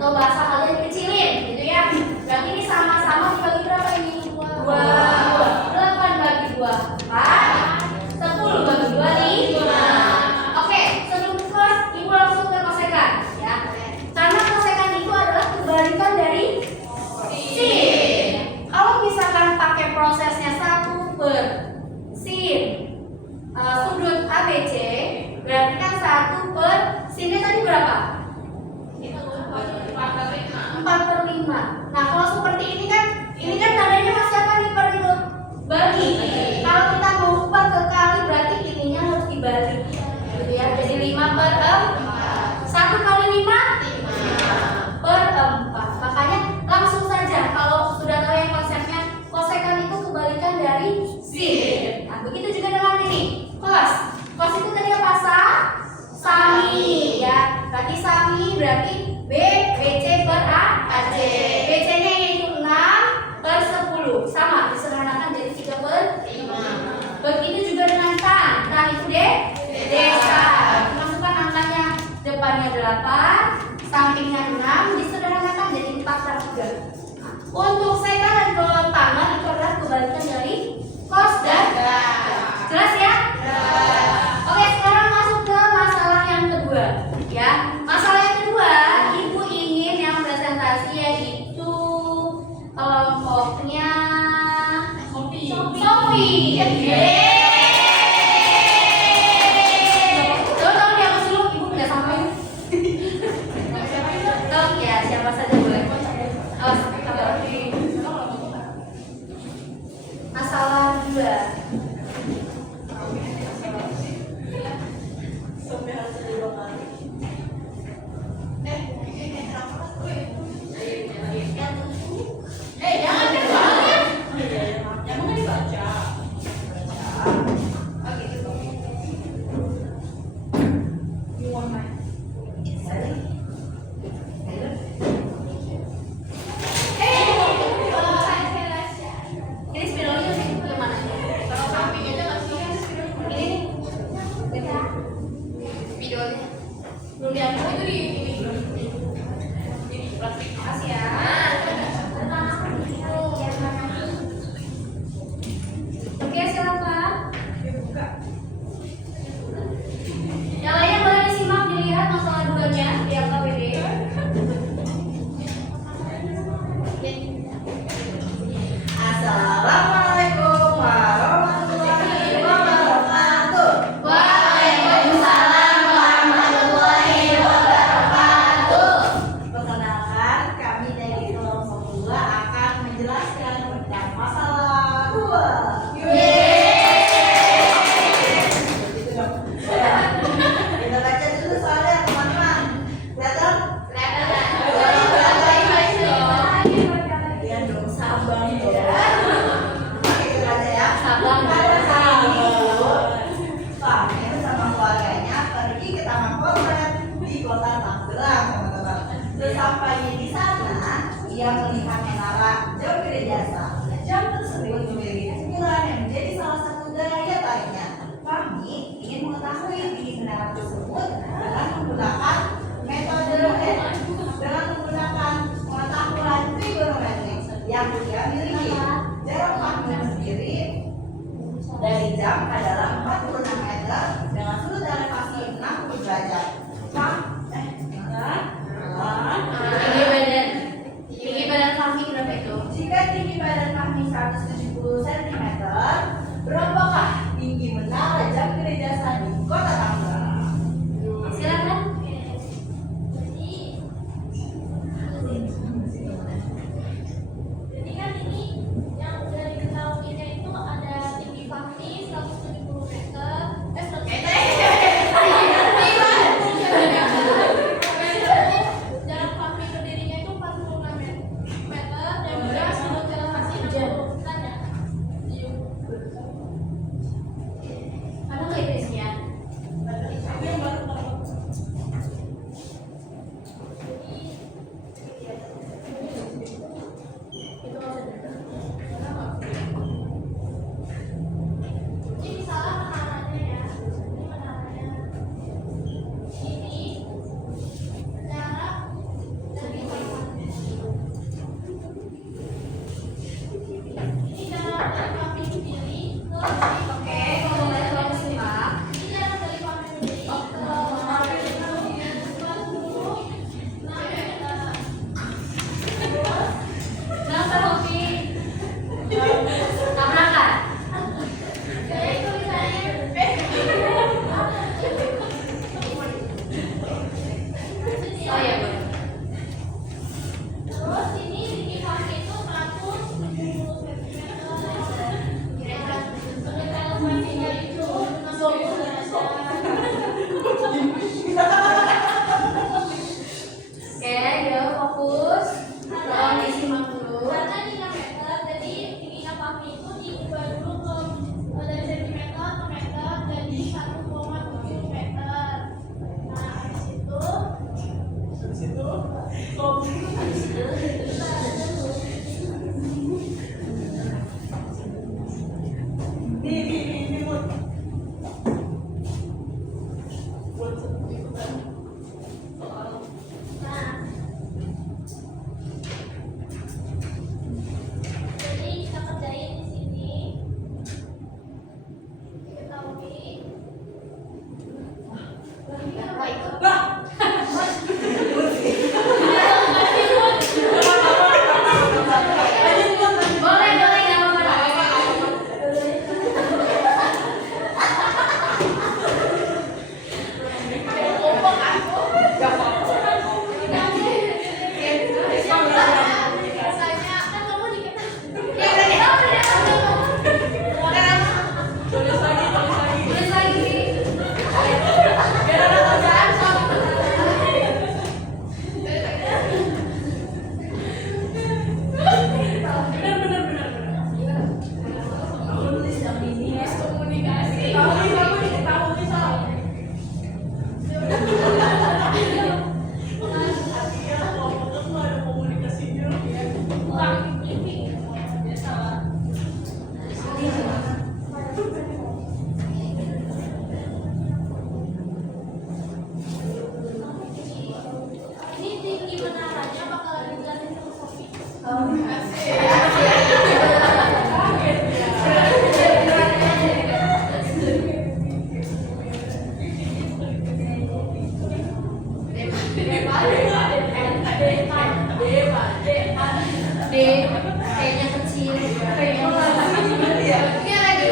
Atau bahasa kalian kecilin, gitu ya. Berarti ini sama-sama dibagi berapa ini? 2. 8 bagi 2 4. 10 bagi 2 5. Oke, sebelum kelas ibu langsung ke kosekan ya. Karena kosekan itu adalah kebalikan dari sin. Kalau misalkan pakai prosesnya 1 per sin sudut ABC, berarti kan 1 per sinnya tadi berapa? 4 per 5. Nah, kalau seperti ini kan tandanya masih apa nih per itu? Bagi. Kalau kita mau ubah ke kali berarti ininya harus dibalik. Gitu ya. Jadi 5 per 4. 1 kali 5 per 4. Makanya langsung saja kalau sudah tahu yang konsepnya, kosekan itu kebalikan dari sin. Nah, begitu juga dengan ini. Cos. Cos itu tadi apa? Sami ya. Berarti sami berarti B BC per AC. BC-nya yaitu 6 per 10. Sama, disederhanakan jadi 3 per 5. Begitu juga dengan tan. Tan itu desa. Masukkan angkanya, depannya 8, sampingnya 6, disederhanakan jadi 4 per 3. Untuk sekan dan gelombang tangan itu adalah kebalikan dari cos dan jelas ya? Oke, sekarang masuk ke masalah yang kedua ya. Masalah yang kedua, ibu ingin yang presentasi yaitu kelompoknya Sofi. Tolong yang dulu ibu nggak sampai. Oh ya, siapa saja boleh. Oh, masalah 2. Sampai harus ada 2 kali. Jangan dibaca. Ini spidolnya yang mana? Kalau samping aja nggak sih? dari jam adalah 46 meter dengan sudut elevasi 60 derajat. Tinggi badan kami berapa itu? Jika tinggi badan kami 170 cm, berapakah tinggi menara jam gereja Sani Kota Tangerang? Silakan. Jadi kan ini yang udah diketahuinya itu ada tinggi Fahmi 170 meter. Jarak Fahmi ke dirinya itu 46 meter dan juga sudut elevasi 60 kan ya? Ada nggak itu isinya? Ini salah menaranya ya. Ini menaranya. Ini jarak dari Fahmi. Ini jarak dari Fahmi sendiri ke Oke, mulai dari simak. ini jarak dari Fahmi sendiri ke Kenapa Hobi? Tabrakan. Jadi tulisannya Oh ya boleh. Terus ini tinggi Fahmi itu 170 cm. Sudut elevasinya itu 60 derajat. Oke, yuk fokus. Tolong disimak dulu. Karena 3 meter, jadi tingginya Fahmi itu diubah dulu ke dari sentimeter ke meter jadi 1,7 meter. Nah, habis itu nah, jadi kita kerjain di sini. Diketahui. Boleh, boleh, nggak apa-apa. Biasanya kan kamu dikit. Ya udah deh. Tulis lagi. Biar ada kerjaan komunikasi. Kurang briefing. Ini tinggi menaranya bakalan dijelasin sama Sofi. D, kayaknya kecil. Ini lagi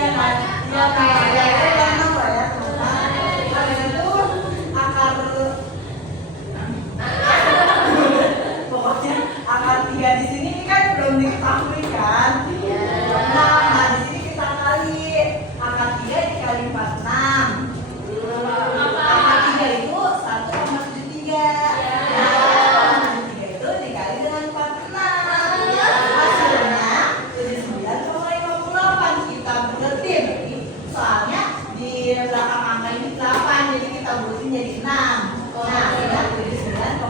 Iya kan? Iya kan? Ya, itu karena apa ya? Karena itu akar pokoknya akar 3 di sini kan belum diketahui kan? Nah, di sini kita kali akar 3 dikali 46. Akar 3 itu 1,73. Nah, 1,73 itu dikali dengan 46. Hasilnya jadi 9,58. Kita buletin. Soalnya di belakang angka ini 8, jadi kita buletin jadi 6. Nah, kita jadi 9,6.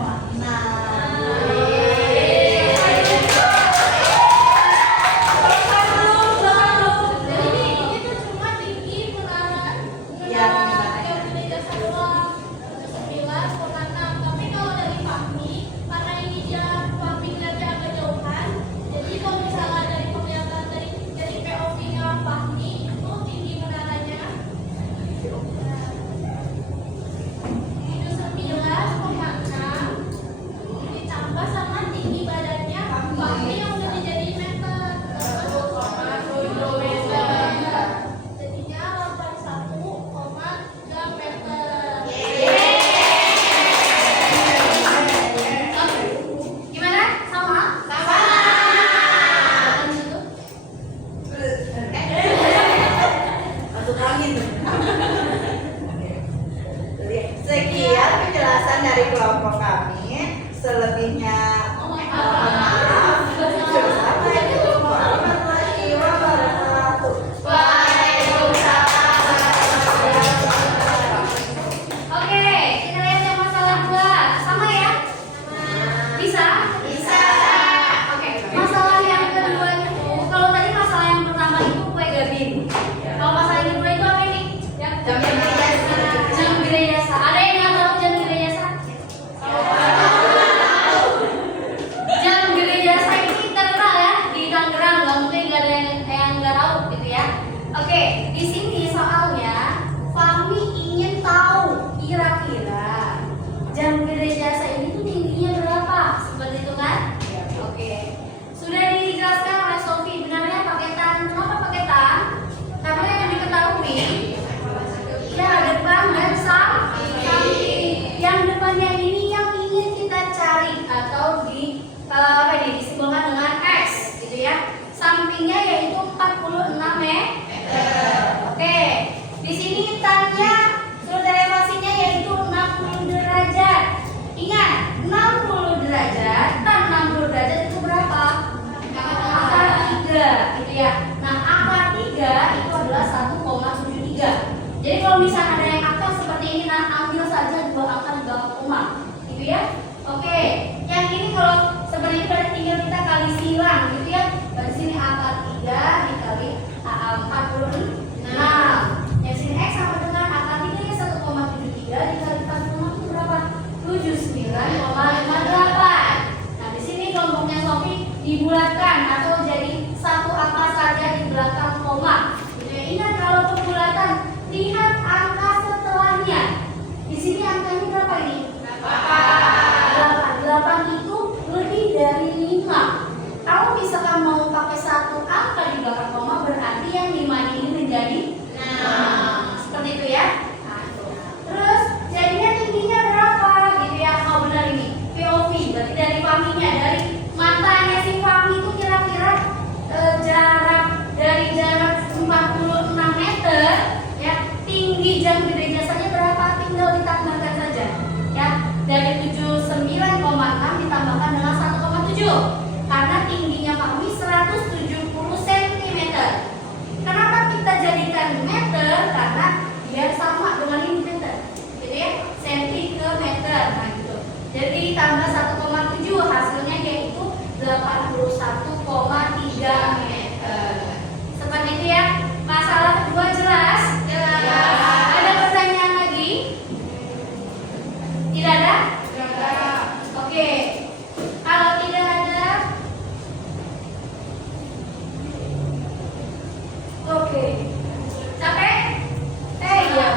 Jadi ini tuh cuma tinggi menara yang punya jasa doang 9,6. Tapi kalau dari Fahmi, karena ini dia Fahmi ngeliatnya agak jauhan, jadi kalau misalnya dari penglihatan dari POV-nya Fahmi itu tinggi menaranya itu 9,6 ditambah sama tinggi badannya Fahmi yang udah dijadiin meter 1,7 meter. Jadinya 81,3 meter. Gimana? Sama? Sama. Masuk angin tuh. Sekian penjelasan dari kelompok kami. Selebihnya mohon maaf. Assalamualaikum warahmatullahi wabarakatuh. Oke, kita lihat yang masalah 2. Sama ya? Bisa? Bisa. Oke, masalah yang kedua itu, kalau tadi masalah yang pertama itu kue gabin. Kalau masalah yang kedua itu apa ini? Jam gereja. Ada yang nggak tahu jam gereja? Jam gereja ini terkenal ya di Tangerang, nggak mungkin nggak ada yang nggak tahu gitu ya. Oke, di sini soalnya Fahmi ingin tahu kira-kira jam gereja ini tuh tingginya berapa? Seperti itu kan? Oke, sudah dijelaskan oleh Sofi. Benarnya paketan. Kenapa paketan? Karena yang diketahui ya depan dan samping. Yang depannya ini yang ingin kita cari atau apa ini disimbolkan dengan X gitu ya. Sampingnya yaitu 46 meter. Oke, di sini tanya sudut elevasinya yaitu 60 derajat. Ingat, 60 derajat tan 60 derajat itu berapa? Akar 3 gitu ya. Nah, akar 3 itu adalah 1,73. Jadi kalau misalnya ada yang akar seperti ini, nah ambil saja 2 akar di belakang koma, gitu ya. Oke, yang ini kalau seperti ini berarti tinggal kita kali silang, gitu ya. Dari sini akar 3 dikali 46. Yang sini X sama dengan akar 3 ya 1,73 dikali 46 itu berapa? 79,58. Nah, di sini kelompoknya Sofi dibulatkan atau jadi satu akar saja di belakang koma. Gitu ya. Ingat kalau pembulatan, lihat angka setelahnya. Di sini angkanya berapa ini? 8. 8 itu lebih dari 5. Kalau misalkan mau pakai satu angka di belakang koma, berarti yang 5 ini menjadi 6. Seperti itu ya. Nah, tuh. Terus jadinya tingginya berapa? Gitu ya. Oh benar ini. POV, berarti dari Fahminya, dari matanya si Fahmi itu kira-kira jarak dari jarak 46 meter ya, tinggi jam gereja saja berapa? Tinggal ditambahkan saja ya, dari 79,6 ditambahkan dengan 1,7 karena tingginya Fahmi 170 cm. Kenapa kita jadikan meter? Karena biar sama dengan ini meter gitu ya, senti ke meter. Nah gitu, jadi tambah 1,7 hasilnya yaitu 81,3 meter. Seperti itu ya. Masalah kedua jelas? Ada pertanyaan lagi? Tidak ada? Oke. Kalau tidak ada, oke. Capek? Iya.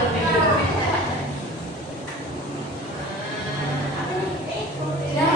Ya.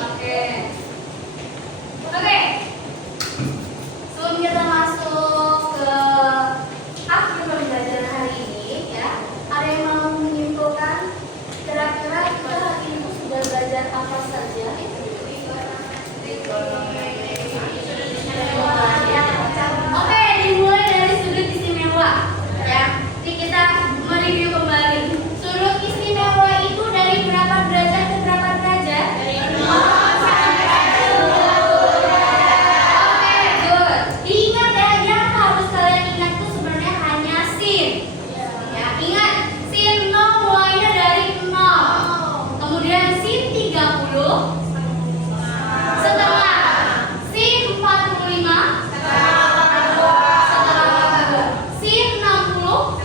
Oke. Oke. Sebelum kita masuk ke akhir pembelajaran hari ini, ya, ada yang mau menyimpulkan kira-kira kita hari ini sudah belajar apa saja? Oke, dimulai dari sudut istimewa, ya. Jadi kita mereview kembali. Sudut istimewa itu dari berapa derajat ke berapa derajat? Dari 0 sampai 10. Oke, good. Diingat ya, yang harus kalian ingat itu sebenarnya hanya sin. Ya, ingat, sin 0 mulainya dari 0. Kemudian sin 30 setengah, sin 45 setengah, sin 60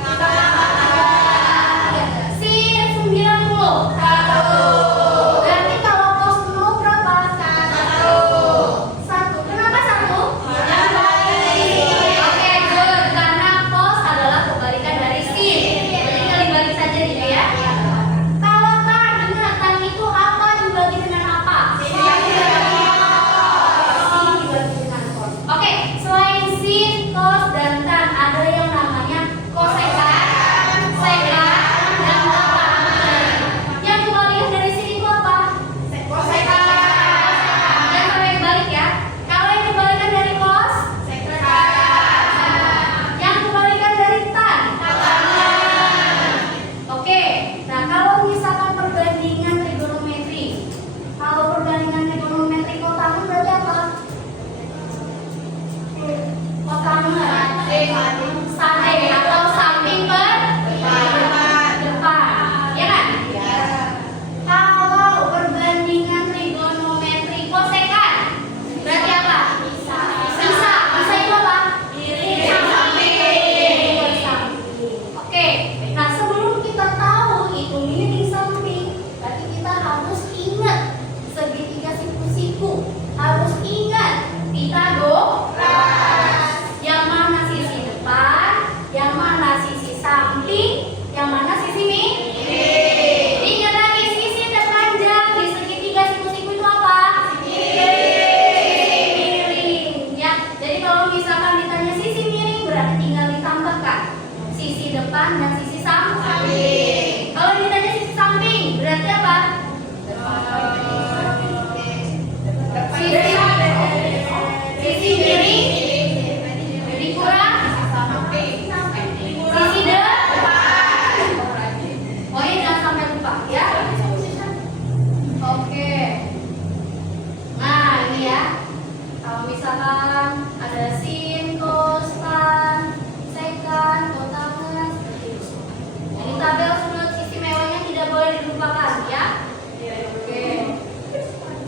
sin 90. Berarti kalau cos 0 berapa? 1. Kenapa 1? Oke, good. Karena cos adalah kebalikan dari sin. Jadi kali balik saja gitu ya. Kalau tan, ingat tan itu apa dibagi dengan apa? Sin dibagi dengan cos. Oke, selain sin, cos, dan tan ada yang namanya kosekan, sekan, dan tan. Yang kebalikan dari sin itu apa? Kosekan. Jangan sampai kebalik ya. Kalau yang kebalikan dari cos, yang kebalikan dari tan. Oke, nah kalau misalkan perbandingan trigonometri, kalau perbandingan trigonometri kotangan berarti apa? Kotangan, samping atau samping per depan, ya kan? Kalau perbandingan trigonometri kosekan berarti apa? Bisa itu apa? Miring samping. Oke, nah sebelum kita tahu itu miring samping, berarti kita harus ingat segitiga siku-siku, harus ingat Pitagoras. Yang mana sisi depan, yang mana sisi samping, yang mana sisi miring. Ingat lagi, sisi terpanjang di segitiga siku-siku itu apa? Miring. Ya, jadi kalau misalkan ditanya sisi miring berarti tinggal ditambahkan sisi depan dan sisi samping. Kalau ditanya sisi samping berarti apa? Sisi miring dikurang sisi depan. Pokoknya jangan sampai lupa ya. Oke. Nah ini ya. Kalau misalkan ada sin, cos, tan, sekan, kotangan, seperti itu. Ini tabel sudut istimewanya tidak boleh dilupakan ya. Oke.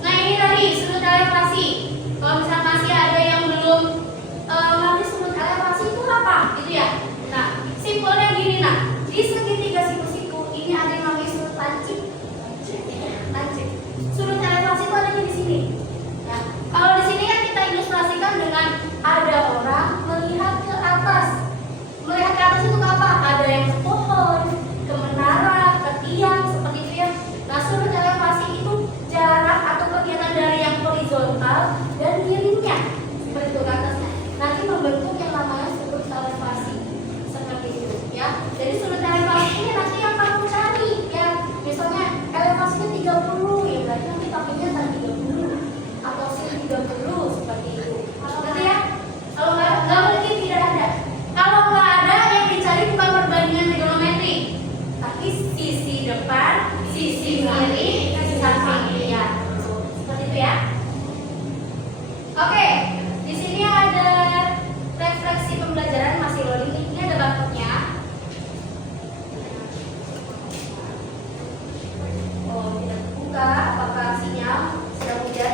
Nah ini tadi sudut elevasi. Kalau misalkan masih ada yang belum ngerti sudut elevasi itu apa, gitu ya. Nah, simpelnya gini nah, di segitiga siku-siku ini ada yang namanya sudut lancip. Lancip. Sudut elevasi itu adanya di sini. Ya. Kalau di sini kan kita ilustrasikan dengan ada orang melihat ke atas. Melihat ke atas itu ke apa? Ada yang ke pohon, ke menara, ke tiang, seperti itu ya. Nah, sudut elevasi itu jarak atau kegiatan dari yang horizontal dan miringnya seperti itu ke atasnya. Nanti membentuk yang namanya sudut elevasi seperti itu ya. Jadi sudut elevasi ini nanti yang kamu cari ya. Misalnya elevasinya 30 ya, berarti nanti pakainya tan 30 atau sin 30 seperti itu. Ngerti ya? Kalau nggak mungkin tidak ada. Kalau nggak ada yang dicari bukan perbandingan trigonometri, tapi sisi depan, sisi miring, sisi samping ya. Seperti itu ya. Oke, di sini ada refleksi pembelajaran masih loading. Ini ada barcode-nya. Oh, tidak terbuka. Apakah sinyal sedang hujan?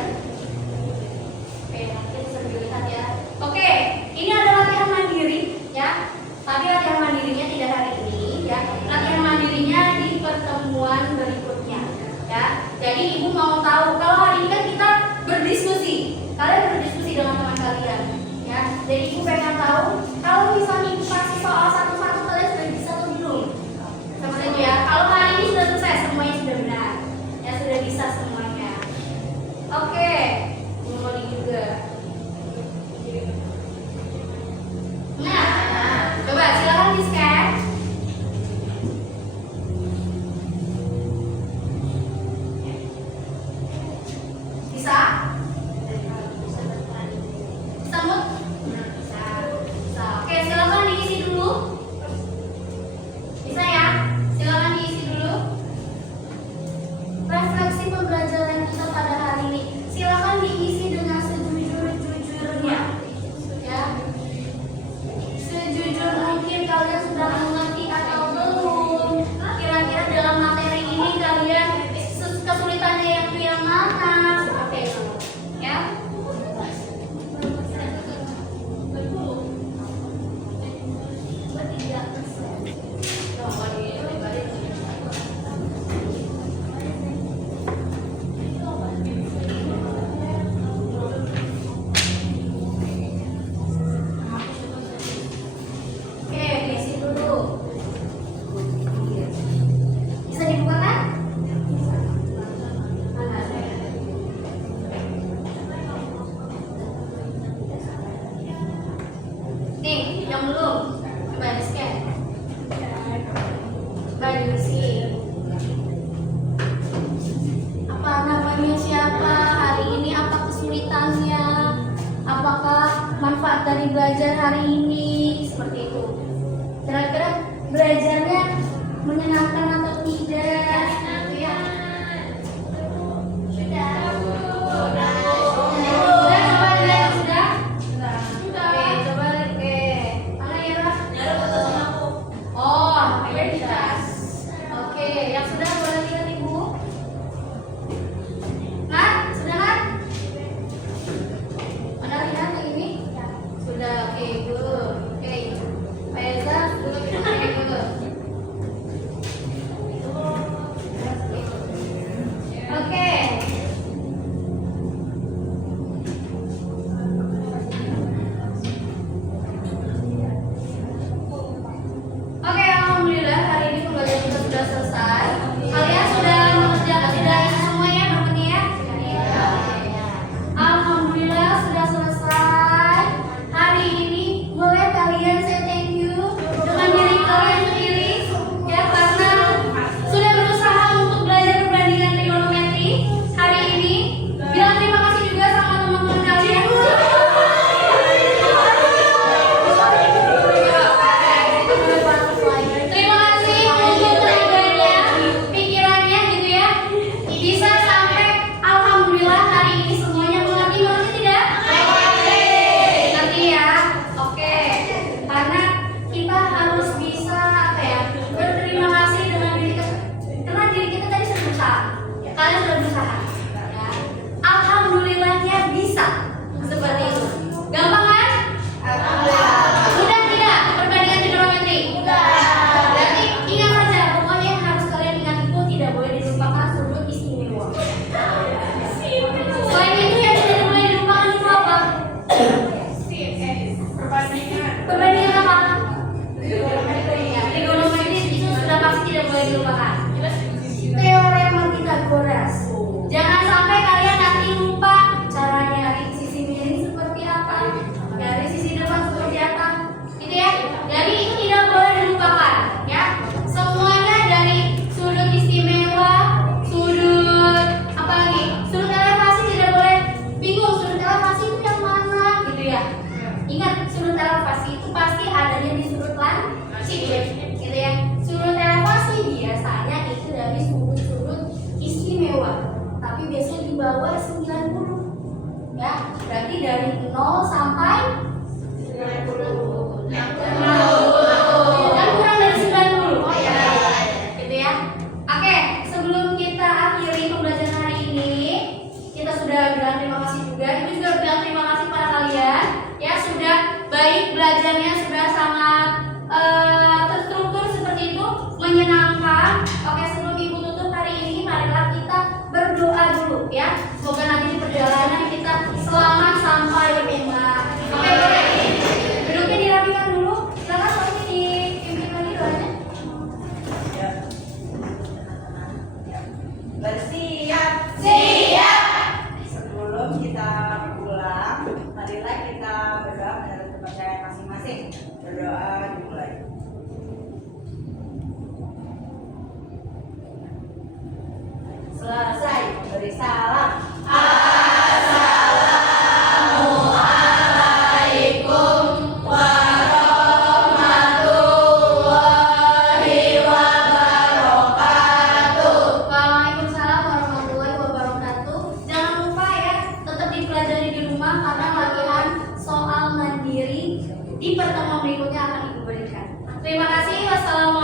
Oke, nanti bisa dilihat ya. Oke, ini ada latihan mandiri ya. Tapi latihan mandirinya tidak hari ini ya. Latihan mandirinya di pertemuan berikutnya. Ya, Oke, Moni juga. Nah, coba silakan di scan. Bisa? Bisa, Mut? Bisa. Bisa. Oke, silakan diisi dulu. Bisa ya? Silakan diisi dulu. Refleksi pembelajaran kita pada hari ini. Silakan diisi dengan sejujur-jujurnya. Ya. Sejujur mungkin kalian sudah mengerti atau belum. Kira-kira dalam materi ini kalian kesulitannya yang mana? Seperti itu. Ya. Oke, diisi dulu. Bisa dibuka kan? Nih, yang belum. Coba di scan. Coba diisi. Apa namanya siapa? Hari ini apa kesulitannya? Apakah manfaat dari belajar hari ini? Seperti itu. Kira-kira belajarnya menyenangkan atau tidak? Gitu ya. Sudah, coba lihat sudah. Oke, coba oke. Mana ya, Pak? Oh, aktivitas. Oke, yang sudah boleh lihat Ibu. Kan? Sudah kan? Mana lihat yang ini? Sudah, oke, good. Oke. Faeza, oke, good. Oke. Oke, alhamdulillah hari ini pembelajaran kita sudah selesai. Kalian sudah mengerjakan sudah ini semua ya, teman-teman ya? Alhamdulillah sudah selesai. Hari ini boleh kalian say thank you dengan diri kalian sendiri ya, karena sudah berusaha untuk belajar perbandingan trigonometri hari ini. Bilang terima kasih juga sama teman-teman kalian. Terima kasih untuk tenaganya, pikirannya gitu ya. Bisa sampai alhamdulillah hari ini semuanya mengerti tidak? Mengerti ya. Oke. Karena kita harus bisa apa ya? Berterima kasih dengan diri kita. Karena diri kita tadi sudah berusaha. Kalian sudah berusaha. Ya. Alhamdulillahnya bisa. Seperti itu. Gampang kan? Mudah tidak perbandingan trigonometri? Berarti ingat saja, pokoknya yang harus kalian ingat itu tidak boleh dilupakan sudut istimewa. Selain itu yang tidak boleh dilupakan itu apa? Perbandingan apa? Trigonometri itu sudah pasti tidak boleh dilupakan. Teorema Pythagoras. Jangan sampai kalian nanti lupa cara nyari sisi miring seperti apa, dari sisi depan seperti apa, gitu ya. Jadi itu tidak boleh dilupakan, ya. Semuanya dari sudut istimewa, sudut apa lagi? Sudut elevasi tidak boleh bingung. Sudut elevasi itu yang mana, gitu ya. Ingat, sudut elevasi itu pasti adanya di sudut lancip, gitu ya. Sudut elevasi biasanya itu dari sudut-sudut istimewa, tapi biasanya di bawah 90, ya. Berarti dari 0 sampai 90. Dan kurang dari 90. Oh ya, gitu ya. Oke, sebelum kita akhiri pembelajaran hari ini, kita sudah bilang terima kasih juga. Ibu juga bilang terima kasih pada kalian, ya, sudah baik belajarnya, sudah sangat terstruktur seperti itu, menyenangkan. Oke, sebelum Ibu tutup hari ini, marilah kita berdoa dulu, ya. Semoga nanti di perjalanan kita selamat sampai rumah. Oke, boleh. Duduknya dirapikan dulu. Silakan pasti dipimpin lagi doanya. Bersiap. Siap. di pertemuan berikutnya akan Ibu berikan. Terima kasih. Wassalamualaikum.